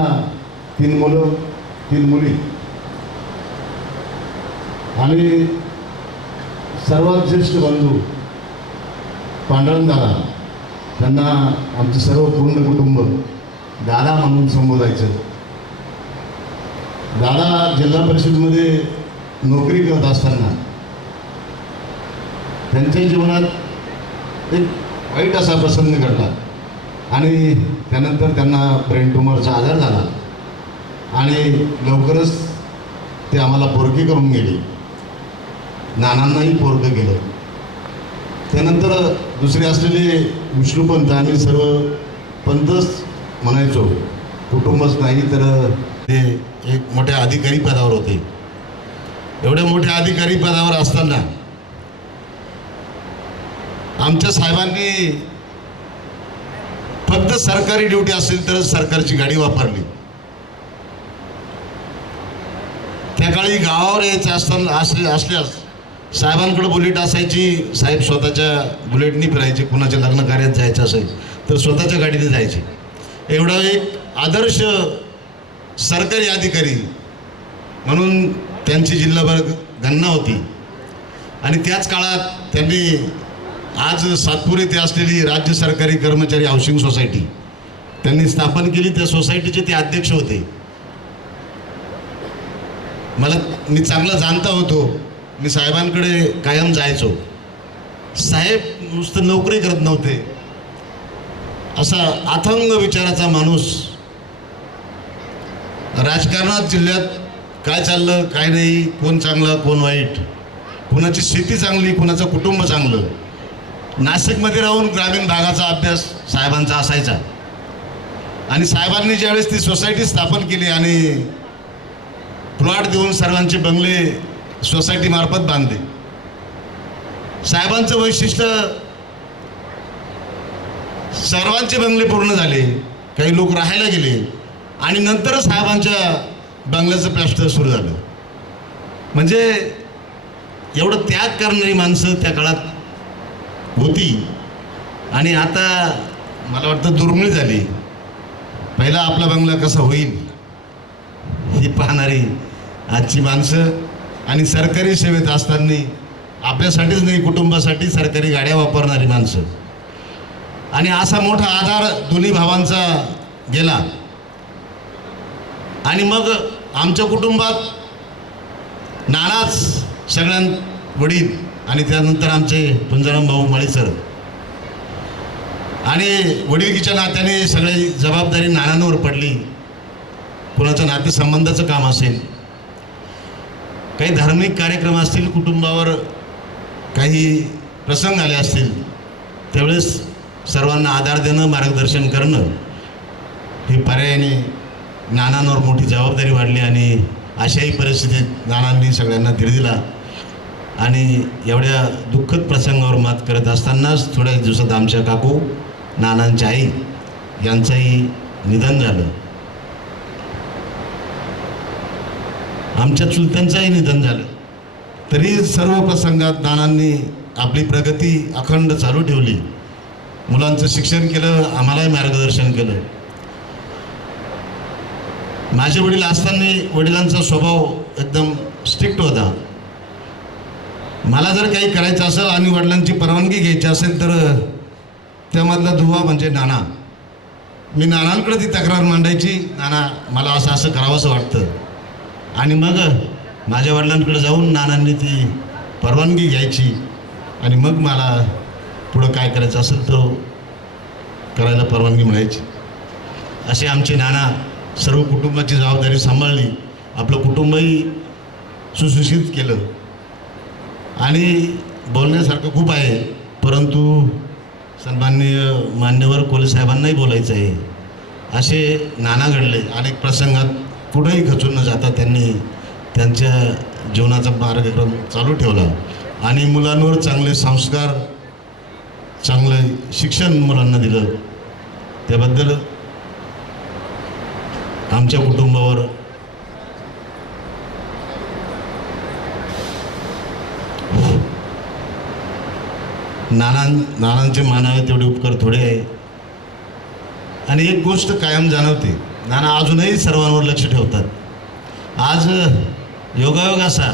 3 मुलं 3 मुली. आणि सर्वात ज्येष्ठ बंधू पांडुरंग दादा, त्यांना आमचं सर्व पूर्ण कुटुंब दादा म्हणून संबोधायचं. दादा जिल्हा परिषदमध्ये नोकरी करत असताना त्यांच्या जीवनात एक वाईट असा प्रसंग घडला आणि त्यानंतर त्यांना ब्रेन ट्युमरचा आजार झाला आणि लवकरच ते आम्हाला पोरके करून गेले. नानांनाही पोरकं केलं. त्यानंतर दुसरे असलेले विष्णुपंत, आम्ही सर्व पंतच म्हणायचो, कुटुंबच नाही तर ते एक मोठ्या अधिकारी पदावर होते. एवढ्या मोठ्या अधिकारी पदावर असताना आमच्या साहेबांनी फक्त सरकारी ड्युटी असेल तर सरकारची गाडी वापरली. त्या काळी गावावर यायचं असल्यास साहेबांकडे बुलेट असायची. साहेब स्वतःच्या बुलेटनी फिरायचे. कुणाच्या लग्न कार्यात जायचं असेल तर स्वतःच्या गाडीने जायचे. एवढा एक आदर्श सरकारी अधिकारी म्हणून त्यांची जिल्हाभर गणना होती. आणि त्याच काळात त्यांनी आज सातपूर येथे असलेली राज्य सरकारी कर्मचारी हाऊसिंग सोसायटी त्यांनी स्थापन केली. त्या सोसायटीचे ते अध्यक्ष होते. मी चांगला जाणता होतो. मी साहेबांकडे कायम जायचो. साहेब नुसतं नोकरी करत नव्हते, असा अथंग विचाराचा माणूस. राजकारणात जिल्ह्यात काय चाललं काय नाही, कोण चांगलं कोण वाईट, कुणाची शेती चांगली कुणाचं कुटुंब चांगलं, नाशिकमध्ये राहून ग्रामीण भागाचा अभ्यास साहेबांचा असायचा. आणि साहेबांनी ज्यावेळेस ती सोसायटी स्थापन केली आणि प्लॉट देऊन सर्वांचे बंगले सोसायटीमार्फत बांधले. साहेबांचं वैशिष्ट्य, सर्वांचे बंगले पूर्ण झाले, काही लोक राहायला गेले आणि नंतर साहेबांच्या बंगल्याचं प्लास्टर सुरू झालं. म्हणजे एवढं त्याग करणारी माणसं त्या काळात होती. आणि आता मला वाटतं दुर्मिळ झाली. पहिला आपला बंगला कसा होईल ही पाहणारी आजची माणसं. आणि सरकारी सेवेत असताना आपल्यासाठीच नाही कुटुंबासाठी सरकारी गाड्या वापरणारी माणसं. आणि असा मोठा आधार दोन्ही भावांचा गेला. आणि मग आमच्या कुटुंबात नानाच सगळ्यात वडील आणि त्यानंतर आमचे पुंजाराम भाऊ माळी सर. आणि वडिलकीच्या नात्याने सगळी जबाबदारी नानांवर पडली. कुणाचं नातेसंबंधाचं काम असेल, काही धार्मिक कार्यक्रम असतील, कुटुंबावर काही प्रसंग आले असतील, त्यावेळेस सर्वांना आधार देणं, मार्गदर्शन करणं ही पर्यायाने नानांवर मोठी जबाबदारी वाढली. आणि अशाही परिस्थितीत नानांनी सगळ्यांना धीर दिला. आणि एवढ्या दुःखद प्रसंगावर मात करत असतानाच थोड्या दिवसात आमच्या काकू नानांच्या आई यांचंही निधन झालं. आमच्या चुलत्यांचंही निधन झालं. तरी सर्व प्रसंगात नानांनी आपली प्रगती अखंड चालू ठेवली. मुलांचं शिक्षण केलं, आम्हालाही मार्गदर्शन केलं. माझे वडील असताना वडिलांचा स्वभाव एकदम स्ट्रिक्ट होता. मला जर काही करायचं असेल आणि वडिलांची परवानगी घ्यायची असेल तर त्यामधला दुवा म्हणजे नाना. मी नानांकडे ती तक्रार मांडायची, नाना मला असं करावंसं वाटतं. आणि मग माझ्या वडिलांकडे जाऊन नानांनी ती परवानगी घ्यायची आणि मग मला पुढं काय करायचं असेल तो करायला परवानगी मिळायची. असे आमचे नाना सर्व कुटुंबाची जबाबदारी सांभाळली. आपलं कुटुंबही सुशिक्षित केलं. आणि बोलण्यासारखं खूप आहे, परंतु सन्माननीय मान्यवर कोले साहेबांनाही बोलायचं आहे. असे नाना घडले. अनेक प्रसंगात कुठंही खचून न जाता त्यांनी त्यांच्या जीवनाचा मार्गक्रम चालू ठेवला. आणि मुलांवर चांगले संस्कार, चांगले शिक्षण मुलांना दिलं. त्याबद्दल आमच्या कुटुंबावर नानांचे मानावे तेवढे उपकार थोडे आहे. आणि एक गोष्ट कायम जाणवते, नाना अजूनही सर्वांवर लक्ष ठेवतात. आज योगायोग असा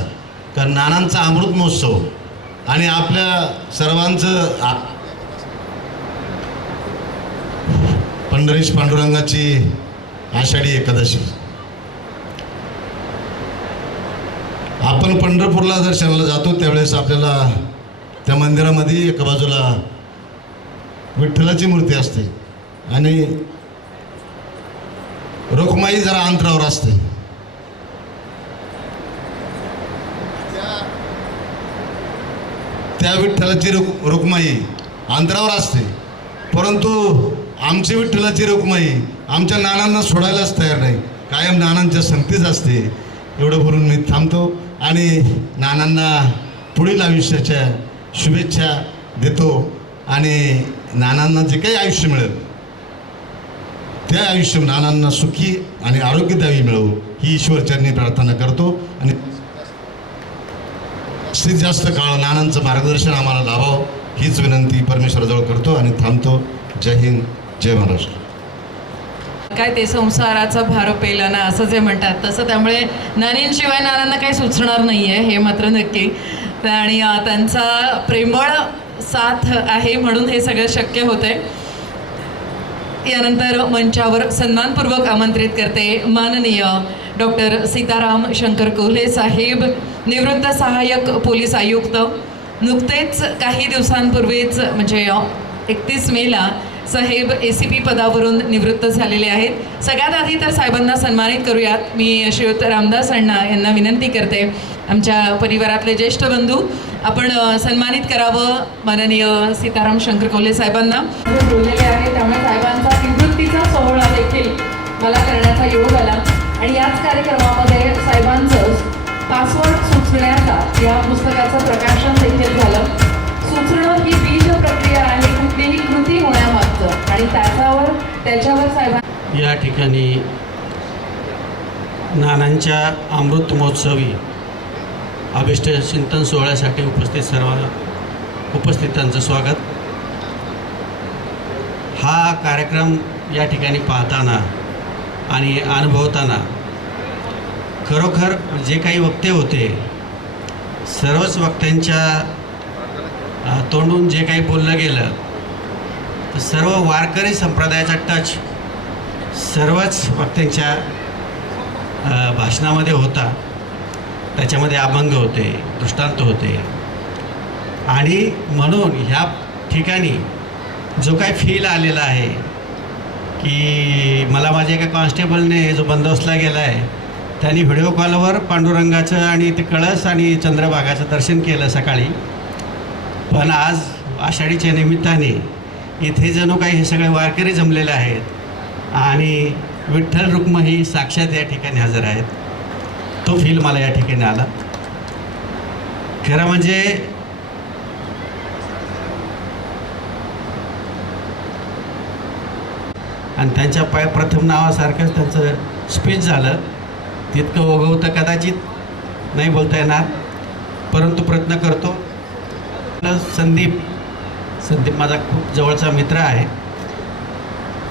का नानांचा अमृत महोत्सव आणि आपल्या सर्वांचं पंढरीश पांडुरंगाची आषाढी एकादशी. आपण पंढरपूरला दर्शनाला जातो त्यावेळेस आपल्याला त्या मंदिरामध्ये एका बाजूला विठ्ठलाची मूर्ती असते आणि रोखमाई जरा अंतरावर असते. त्या विठ्ठलाची रोखमाई अंतरावर असते, परंतु आमची विठ्ठलाची रोखमाई आमच्या नानांना सोडायलाच तयार नाही, कायम नानांच्या संगतीच असते. एवढं बोलून मी थांबतो आणि नानांना पुढील आयुष्याच्या शुभेच्छा देतो आणि नानांना जे काही आयुष्य मिळेल त्या आयुष्य नानांना सुखी आणि आरोग्यदायी मिळवू ही ईश्वरचरणी प्रार्थना करतो. आणि जास्तीत जास्त काळ नानांचं मार्गदर्शन आम्हाला लाभावं हीच विनंती परमेश्वराजवळ करतो आणि थांबतो. जय हिंद, जय महाराष्ट्र. काय ते संसाराचा भार पेला ना असं जे म्हणतात तसं, त्यामुळे नानींशिवाय नानांना काही सुचणार नाही आहे हे मात्र नक्की. आणि त्यांचा प्रेमळ साथ आहे म्हणून हे सगळं शक्य होतंय. यानंतर मंचावर सन्मानपूर्वक आमंत्रित करते माननीय डॉक्टर सीताराम शंकर कोल्हे साहेब, निवृत्त सहाय्यक पोलीस आयुक्त. नुकतेच काही दिवसांपूर्वीच म्हणजे 31 मेला साहेब ACP पदावरून निवृत्त झालेले आहेत. सगळ्यात आधी तर साहेबांना सन्मानित करूयात. मी श्रीयुत रामदास अण्णा यांना विनंती करते, आमच्या परिवारातले ज्येष्ठ बंधू, आपण सन्मानित करावं माननीय सीताराम शंकर कोल्हे साहेबांना. बोललेले आहे त्यामुळे साहेबांचा निवृत्तीचा सोहळा देखील मला करण्याचा योग आला आणि याच कार्यक्रमामध्ये साहेबांचं पासवर्ड सुचण्याचा या पुस्तकाचं प्रकाशन देखील झालं. सुचणं ही बीज प्रक्रिया आहे कुठलीही कृती होण्यामागचं आणि त्याच्यावर साहेबांना या ठिकाणी नानांच्या अमृत महोत्सवी अभिष्ट चिंतन सोहळ्यासाठी उपस्थितांचं स्वागत. हा कार्यक्रम या ठिकाणी पाहताना आणि अनुभवताना खरोखर जे काही वक्ते होते सर्वच वक्त्यांच्या तोंडून जे काही बोललं गेलं तर सर्व वारकरी संप्रदायाचा टच सर्वच वक्त्यांच्या भाषणामध्ये होता. त्याच्यामध्ये अभंग होते, दृष्टांत होते आणि म्हणून ह्या ठिकाणी जो काही फील आलेला आहे की मला माझ्या एका कॉन्स्टेबलने जो बंदोबस्तला गेला आहे त्यांनी व्हिडिओ कॉलवर पांडुरंगाचं आणि ते कळस आणि चंद्रभागाचं दर्शन केलं सकाळी. पण आज आषाढीच्या निमित्ताने इथे जणू काही हे सगळे वारकरी जमलेले आहेत आणि विठ्ठल रुक्मिणी साक्षात या ठिकाणी हजर आहेत. तो फील मला या ठिकाणी आला. खरं म्हणजे आणि त्यांच्या प्रथम नावासारखंच त्यांचं स्पीच झालं. तितकं ओघवतं कदाचित नाही बोलता येणार, परंतु प्रयत्न करतो. संदीप माझा खूप जवळचा मित्र आहे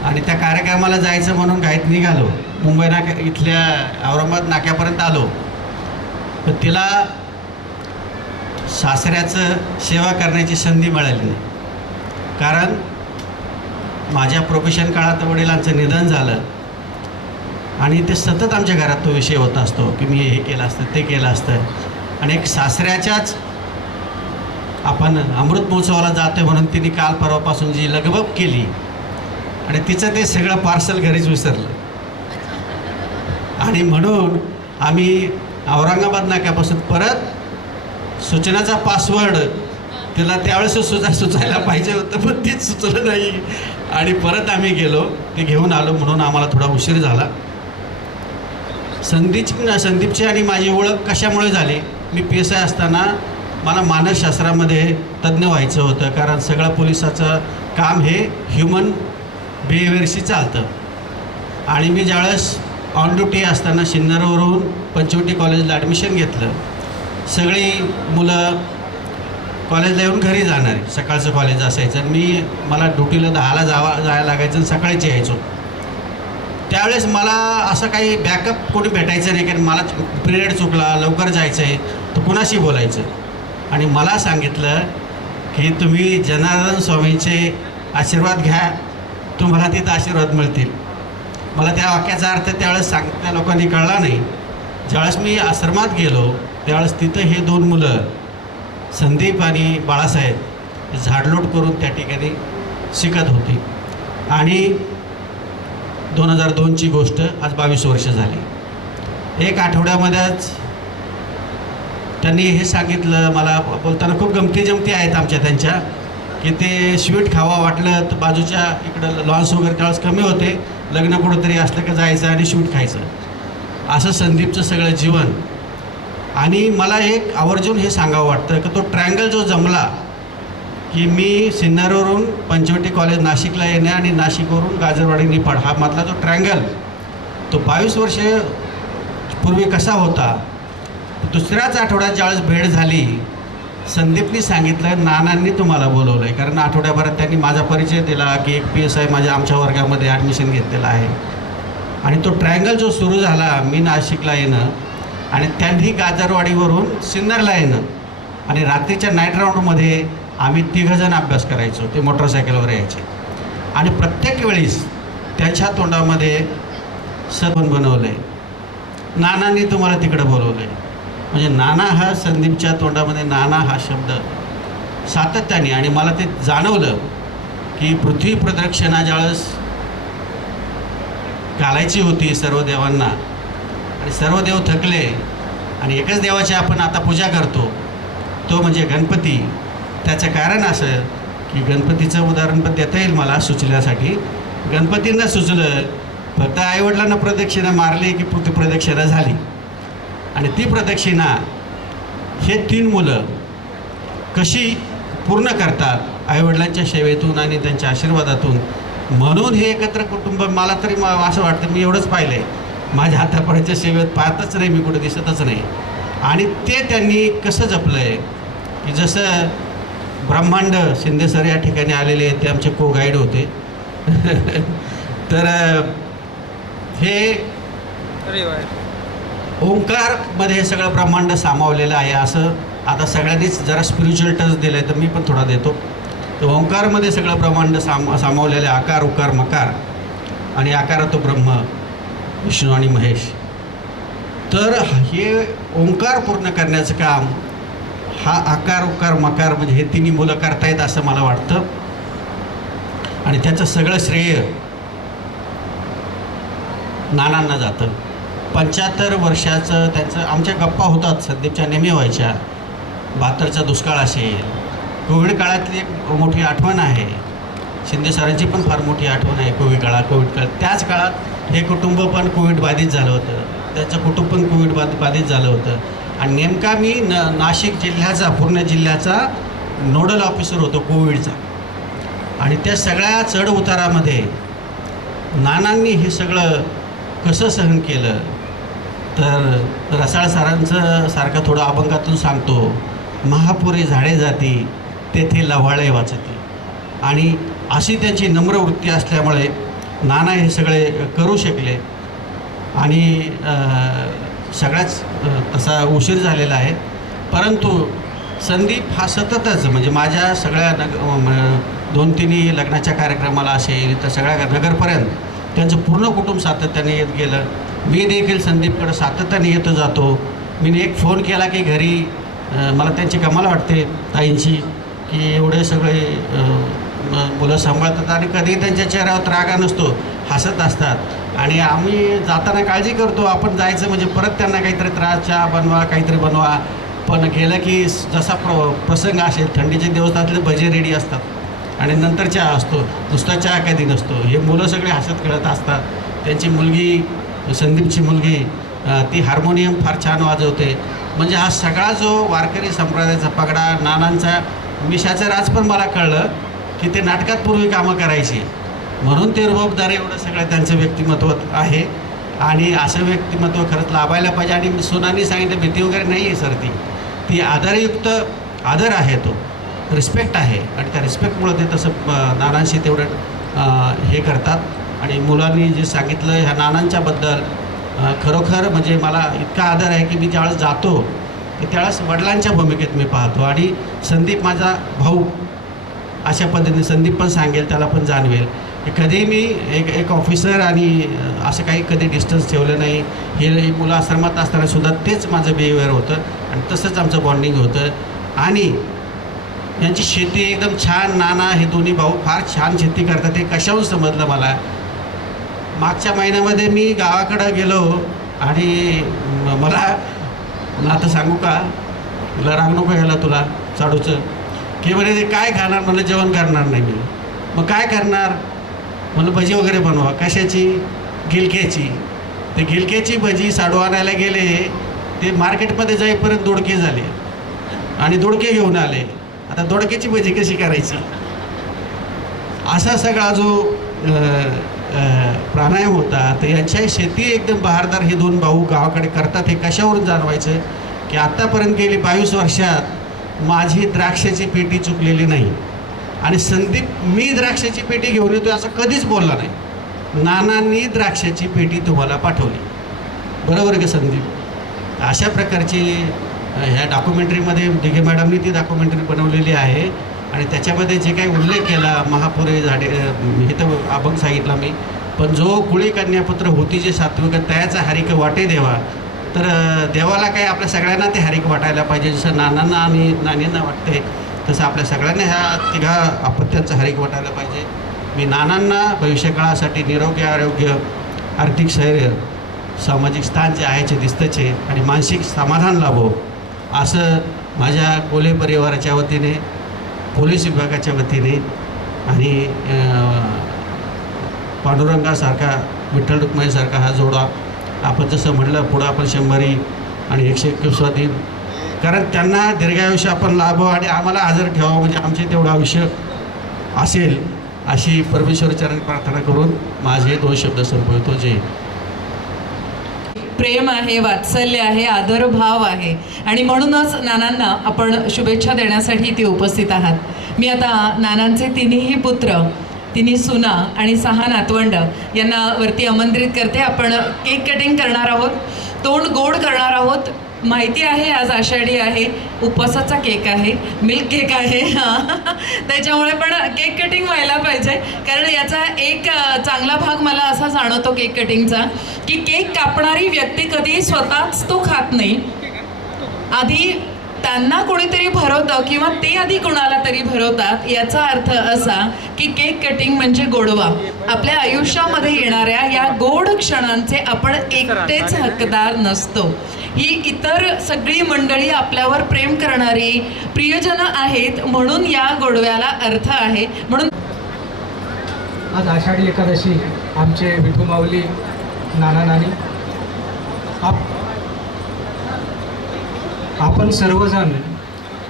आणि त्या कार्यक्रमाला जायचं म्हणून घाईत निघालो. मुंबई इथल्या औरंगाबाद नाक्यापर्यंत आलो, पण तिला सासऱ्याचं सेवा करण्याची संधी मिळाली नाही. कारण माझ्या प्रोफेशन काळात वडिलांचं निधन झालं आणि ते सतत आमच्या घरात तो विषय होत असतो की मी हे केलं असतं ते केलं असतं. आणि एक सासऱ्याच्याच आपण अमृत महोत्सवाला जातो म्हणून तिने काल परवापासून जी लगबग केली आणि तिचं ते सगळं पार्सल घरीच विसरलं. आणि म्हणून आम्ही औरंगाबाद नाक्यापासून परत सूचनाचा पासवर्ड तिला त्यावेळेस सुचायला पाहिजे होतं पण तेच सुचलं नाही आणि परत आम्ही गेलो, ते घेऊन आलो. म्हणून आम्हाला थोडा उशीर झाला. संदीपची आणि माझी ओळख कशामुळे झाली, मी PSI असताना मला मानसशास्त्रामध्ये तज्ज्ञ व्हायचं होतं. कारण सगळं पोलिसाचं काम हे ह्युमन बिहेवियरशी चालतं. आणि मी ज्यावेळेस ऑन ड्युटी असताना सिन्नरवरून पंचवटी कॉलेजला ॲडमिशन घेतलं. सगळी मुलं कॉलेजला येऊन घरी जाणारे, सकाळचं कॉलेज असायचं. मला ड्युटीला 10ला जायला लागायचं आणि सकाळीच यायचो. त्यावेळेस मला असं काही बॅकअप कोणी भेटायचं नाही, कारण मला पिरियड चुकला, लवकर जायचं आहे, तर कुणाशी बोलायचं. आणि मला सांगितलं की तुम्ही जनार्दन स्वामींचे आशीर्वाद घ्या, तुम्हाला तिथं आशीर्वाद मिळतील. मला त्या वाक्याचा अर्थ त्यावेळेस त्या लोकांनी कळला नाही. ज्यावेळेस मी आश्रमात गेलो त्यावेळेस तिथं हे 2 मुलं संदीप आणि बाळासाहेब झाडलोट करून त्या ठिकाणी शिकत होती. आणि 2002ची गोष्ट, आज 22 वर्ष झाली. एक आठवड्यामध्येच त्यांनी हे सांगितलं मला, बोलताना खूप गमती जमती आहेत आमच्या त्यांच्या, की ते स्वीट खावा वाटलं तर बाजूच्या इकडं लॉन्स वगैरे त्यावेळेस कमी होते, लग्न कुठंतरी असलं की जायचं आणि स्वीट खायचं, असं संदीपचं सगळं जीवन. आणि मला एक आवर्जून हे सांगावं वाटतं की तो ट्रायंगल जो जमला, की मी सिन्नरवरून पंचवटी कॉलेज नाशिकला येणे आणि नाशिकवरून गाजरवाडी निफाड, हा मधला जो ट्रायंगल तो 22 वर्ष पूर्वी कसा होता. दुसऱ्याच आठवड्यात ज्यावेळेस भेट झाली, संदीपनी सांगितलं नानांनी तुम्हाला बोलवलं आहे, कारण आठवड्याभरात त्यांनी माझा परिचय दिला की एक PSI आमच्या वर्गामध्ये ॲडमिशन घेतलेलं आहे. आणि तो ट्रायंगल जो सुरू झाला, मी नाशिकला येणं आणि त्यांनी गाजरवाडीवरून सिन्नरला येणं, आणि रात्रीच्या नाईट राऊंडमध्ये आम्ही 3 जण अभ्यास करायचो. ते मोटरसायकलवर यायचे आणि प्रत्येक वेळेस त्यांच्या तोंडामध्ये सदन बनवलं आहे, नानांनी तुम्हाला तिकडं बोलवलं आहे. म्हणजे नाना हा संदीपच्या तोंडामध्ये नाना हा शब्द सातत्याने. आणि मला ते जाणवलं की पृथ्वी प्रदक्षिणा ज्यावेळेस घालायची होती सर्व देवांना, आणि सर्व देव थकले आणि एकच देवाची आपण आता पूजा करतो, तो म्हणजे गणपती. त्याचं कारण असं की गणपतीचं उदाहरण पण देता येईल मला सुचल्यासाठी. गणपतींना सुचलं, फक्त आईवडिलांना प्रदक्षिणा मारली की पृथ्वी प्रदक्षिणा झाली. आणि ती प्रदक्षिणा हे 3 मुलं कशी पूर्ण करतात आईवडिलांच्या सेवेतून आणि त्यांच्या आशीर्वादातून. म्हणून हे एकत्र कुटुंब मला तरी असं वाटतं, मी एवढंच पाहिलं आहे, माझ्या हातापाड्याच्या सेवेत पाहतच नाही मी, कुठं दिसतच नाही. आणि ते त्यांनी कसं जपलं आहे की जसं ब्रह्मांड शिंदे सर या ठिकाणी आलेले आहेत, ते आमचे को गाईड होते. तर हे ओंकारमध्ये हे सगळं ब्रह्मांड सामावलेलं आहे. असं आता सगळ्यांनीच जरा स्पिरिच्युअल टच दिलं आहे, तर मी पण थोडा देतो. तर ओंकारमध्ये सगळं ब्रह्मांड सामावलेलं आहे, आकार उकार मकार, आणि आकार तो ब्रह्म विष्णू आणि महेश. तर हे ओंकार पूर्ण करण्याचं काम हा आकार उकार मकार म्हणजे हे 3 मुलं करतायत असं मला वाटतं. आणि त्याचं सगळं श्रेय नानांना जातं. 75 वर्षाचं त्यांचं आमच्या गप्पा होतात, संदीपच्या नेहमी व्हायच्या. 72चा दुष्काळ असेल, कोविड काळातली एक मोठी आठवण आहे, शिंदे सरांची पण फार मोठी आठवण आहे. कोविड काळात त्याच काळात हे कुटुंब पण कोविड बाधित झालं होतं, त्याचं कुटुंब पण कोविड बाधित झालं होतं. आणि नेमका मी नाशिक जिल्ह्याचा, पूर्ण जिल्ह्याचा नोडल ऑफिसर होतो कोविडचा. आणि त्या सगळ्या चढ उतारामध्ये नानांनी हे सगळं कसं सहन केलं. तर रसाळ सरांचं सारखं थोडं अभंगातून सांगतो, महापुरे झाडे जाती तेथे लव्हाळे वाचती. आणि अशी त्यांची नम्र वृत्ती असल्यामुळे नाना हे सगळे करू शकले. आणि सगळ्याच तसा उशीर झालेला आहे, परंतु संदीप हा सततच म्हणजे माझ्या सगळ्या 2-3 लग्नाच्या कार्यक्रमाला असेल तर सगळ्या नगरपर्यंत त्यांचं पूर्ण कुटुंब सातत्याने येत गेलं. मी देखील संदीपकडं सातत्याने येतो जातो. मी एक फोन केला की घरी मला त्यांची कमाल वाटते ताईंची, की एवढे सगळे मुलं सांभाळतात आणि कधी त्यांच्या चेहऱ्यावर रागा नसतो, हसत असतात. आणि आम्ही जाताना काळजी करतो, आपण जायचं म्हणजे परत त्यांना काहीतरी त्रास, चहा बनवा, काहीतरी बनवा. पण गेलं की जसा प्रसंग असेल, थंडीचे दिवस असले भजे रेडी असतात आणि नंतर चहा असतो, नुसता चहा कधी नसतो. हे मुलं सगळे हसत खेळत असतात. त्यांची मुलगी, संदीपची मुलगी, ती हार्मोनियम फार छान वाजवते. म्हणजे हा सगळा जो वारकरी संप्रदायाचा पगडा, नानांचा मिशाचं राज पण मला कळलं की ते नाटकात पूर्वी कामं करायची म्हणून ते रुबाबदार एवढं सगळं त्यांचं व्यक्तिमत्व आहे. आणि असं व्यक्तिमत्व खरंच लाभायला पाहिजे. आणि सोनानी सांगितलं भीती वगैरे नाही आहे सर, ती आदरयुक्त आदर आहे, तो रिस्पेक्ट आहे. आणि त्या रिस्पेक्टमुळं ते तसं नानांशी तेवढं हे करतात. आणि मुलांनी जे सांगितलं ह्या नानांच्याबद्दल खरोखर म्हणजे मला इतका आदर आहे की मी ज्यावेळेस जातो तर त्यावेळेस वडिलांच्या भूमिकेत मी पाहतो. आणि संदीप माझा भाऊ अशा पद्धतीने संदीप पण सांगेल, त्याला पण जाणवेल की कधी मी एक ऑफिसर आणि असं काही कधी डिस्टन्स ठेवलं नाही. हे मुलं आश्रमात असतानासुद्धा तेच माझं बिहेवियर होतं आणि तसंच आमचं बॉन्डिंग होतं. आणि यांची शेती एकदम छान. नाना हे दोन्ही भाऊ फार छान शेती करतात. ते कशाहून समजलं मला, मागच्या महिन्यामध्ये मी गावाकडं गेलो आणि मला आता सांगू का, तुला राग नको घ्यायला तुला चाडूचं, की म्हणे ते काय खाणार, म्हणलं जेवण करणार नाही मी. मग काय करणार, म्हणलं भजी वगैरे बनवा. कशाची, गिलक्याची. ते गिलक्याची भजी साडू आणायला गेले, ते मार्केटमध्ये जाईपर्यंत दोडके झाले आणि दोडके घेऊन आले. आता दोडक्याची भजी कशी करायची, असा सगळा जो प्राणायाम होता. तर यांच्या शेती एकदम बहारदार हे दोन भाऊ गावाकडे करतात. हे कशावरून जाणवायचं की आत्तापर्यंत गेली 22 वर्षात माझी द्राक्षाची पेटी चुकलेली नाही. आणि संदीप मी द्राक्षाची पेटी घेऊन येतो असं कधीच बोलला नाही. नानांनी द्राक्षाची पेटी तुम्हाला पाठवली, बरोबर आहे का संदीप? अशा प्रकारची ह्या डॉक्युमेंटरीमध्ये दिघे मॅडमनी ती डॉक्युमेंटरी बनवलेली आहे. आणि त्याच्यामध्ये जे काही उल्लेख केला, महापुरे झाडे हे तर अभंग सांगितला मी, पण जो कुळी कन्यापुत्र होती जे सात्विक त्याचा हरिक वाटे देवा. तर देवाला काय आपल्या सगळ्यांना ते हरिक वाटायला पाहिजे. जसं नानांना आणि नानींना वाटते तसं आपल्या सगळ्यांना ह्या तिघा अपत्यांचं हरिक वाटायला पाहिजे. मी नानांना भविष्यकाळासाठी निरोगी आरोग्य, आर्थिक स्थैर्य, सामाजिक स्थान जे आहे ते दिसतंच आहे आणि मानसिक समाधान लाभो असं माझ्या कोल्हे परिवाराच्या वतीने, पोलीस विभागाच्या वतीने आणि पांडुरंगासारखा, विठ्ठल रुक्माईसारखा हा जोडा आपण जसं म्हटलं पुढं आपण 100 आणि 121 दिन, कारण त्यांना दीर्घायुष्य आपण लाभो आणि आम्हाला हजर ठेवावं, म्हणजे आमचे तेवढं आयुष्य असेल अशी परमेश्वरचरणी प्रार्थना करून माझे 2 शब्द संपवतो. जय. प्रेम आहे, वात्सल्य आहे, आदरभाव आहे आणि म्हणूनच नानांना आपण शुभेच्छा देण्यासाठी इथे उपस्थित आहात. मी आता नानांचे तिन्ही पुत्र, तिन्ही सुना आणि 6 नातवंड यांना वरती आमंत्रित करते. आपण केक कटिंग करणार आहोत, तोंड गोड करणार आहोत. माहिती आहे आज आषाढी आहे, उपवासाचा केक आहे, मिल्क केक आहे त्याच्यामुळे पण केक कटिंग व्हायला पाहिजे. कारण याचा एक चांगला भाग मला असा जाणवतो केक कटिंगचा की केक कापणारी व्यक्ती कधी स्वतःच तो खात नाही, आधी त्यांना कोणीतरी भरवतं किंवा ते आधी कोणाला तरी भरवतात. याचा अर्थ असा की केक कटिंग म्हणजे गोडवा. आपल्या आयुष्यामध्ये येणाऱ्या या गोड क्षणांचे आपण एकटेच हकदार नसतो. ही इतर सगळी मंडळी आपल्यावर प्रेम करणारी प्रियजन आहेत, म्हणून या गोडव्याला अर्थ आहे. म्हणून आज आषाढी एकादशी आमचे विठू माऊली नाना नानी आपण सर्वजण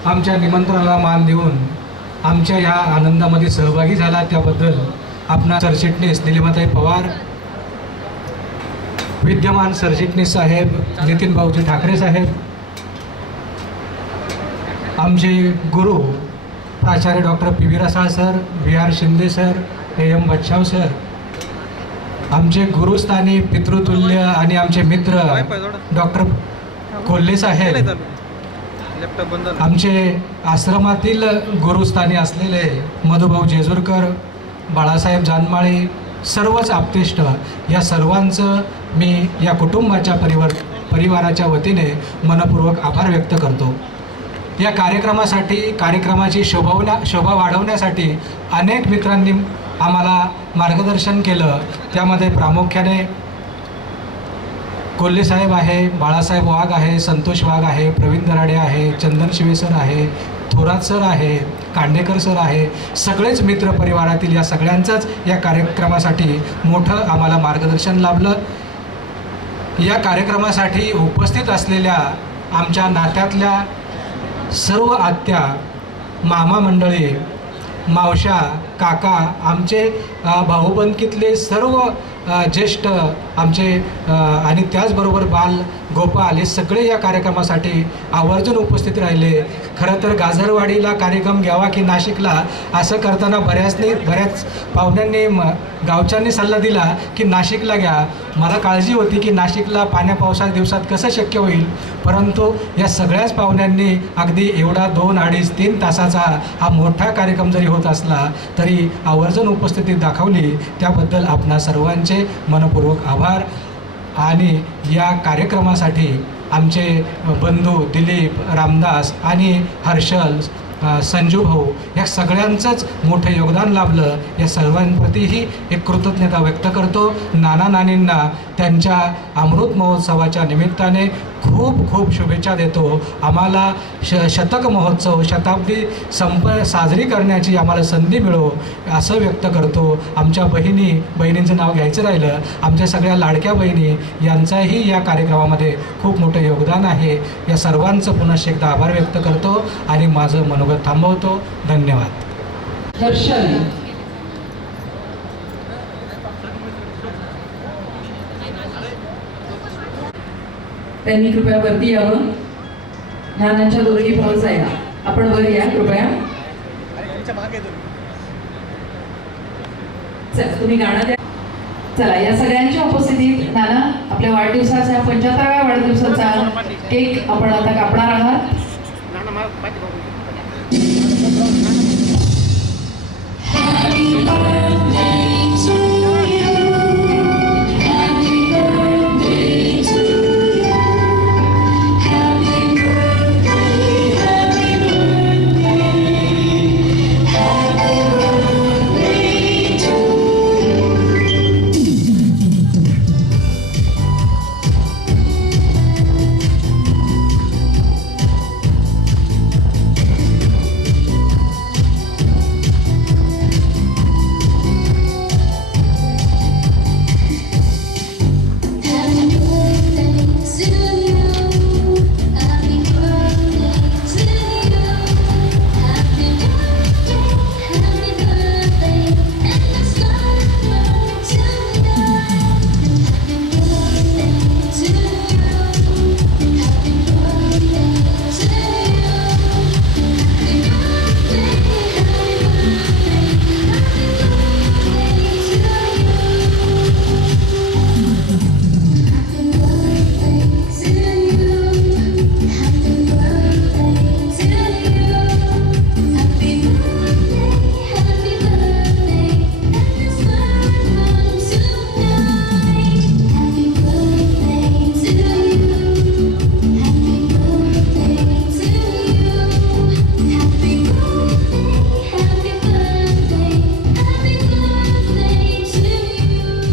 आमच्या निमंत्रणाला मान देऊन आमच्या या आनंदामध्ये सहभागी झाला त्याबद्दल आपणा सरचिटणीस निलिमाताई पवार, विद्यमान सरचिटणीस साहेब नितीन भाऊजी ठाकरे साहेब, आमचे गुरु प्राचार्य doctor P V. Rasal sir, V R. Shinde sir, A M. Bachhav sir, आमचे गुरुस्थानी पितृतुल्य आणि आमचे मित्र डॉक्टर कोल्हे साहेब, आमचे आश्रमातील गुरुस्थानी असलेले मधुभाऊ जेजुरकर, बाळासाहेब जानमाळे, सर्वच आप्तेष्ट, या सर्वांचं मी या कुटुंबाच्या परिवाराच्या वतीने मनपूर्वक आभार व्यक्त करतो. या कार्यक्रमाची शोभा वाढवण्यासाठी अनेक मित्रांनी आम्हाला मार्गदर्शन केलं. त्यामध्ये प्रामुख्याने कोल्हे साहेब आहे, बाळासाहेब वाघ आहे, संतोष वाघ आहे, प्रवीण दराडे आहे, चंदन शिवे सर आहे, थोरात सर आहे, कांडेकर सर आहे. सगळेच मित्र परिवारातील या सगळ्यांचंच या कार्यक्रमासाठी मोठं आम्हाला मार्गदर्शन लाभलं. या कार्यक्रमासाठी उपस्थित असलेल्या आमच्या नात्यातल्या सर्व आत्या, मामा मंडळी, मावशा, काका, आमचे भाऊबंदकीतले सर्व ज्येष्ठ आमचे आणि त्याचबरोबर बाल गोपाल हे सगळे या कार्यक्रमासाठी आवर्जून उपस्थित राहिले. खरं तर गाजरवाडीला कार्यक्रम घ्यावा की नाशिकला असं करताना बऱ्याच पाहुण्यांनी गावच्यांनी सल्ला दिला की नाशिकला घ्या. मला काळजी होती की नाशिकला पावसाच्या दिवसात कसं शक्य होईल, परंतु या सगळ्याच पाहुण्यांनी अगदी एवढा 2, 2.5, 3 तासाचा हा मोठा कार्यक्रम जरी होत असला तरी आवर्जून उपस्थिती दाखवली. त्याबद्दल आपणा सर्वांचे मनपूर्वक आभार. आणि या कार्यक्रमासाठी आमचे बंधू दिलीप, रामदास आणि हर्षल, संजू भाऊ या सगळ्यांचंच मोठं योगदान लाभलं. या सर्वांप्रतीही एक कृतज्ञता व्यक्त करतो. नाना नानींना त्यांच्या अमृत महोत्सवाच्या निमित्ताने खूप खूप शुभेच्छा देतो. आम्हाला शतक महोत्सव, शताब्दी साजरी करण्याची आम्हाला संधी मिळो असं व्यक्त करतो. आमच्या बहिणींचं नाव घ्यायचं राहिलं, आमच्या सगळ्या लाडक्या बहिणी यांचाही या कार्यक्रमामध्ये खूप मोठं योगदान आहे. या सर्वांचं पुन्हा एकदा आभार व्यक्त करतो आणि माझं मनोगत थांबवतो. धन्यवाद. हर्षल. त्यांनी कृपया वरती यावं. नानांच्या दोन्ही भाऊ आहे, आपण वर या कृपया. तुम्ही गाणं द्या. चला, या सगळ्यांच्या उपस्थितीत नाना आपल्या वाढदिवसाचा 75व्या वाढदिवसाचा केक आपण आता कापणार आहात. Happy birthday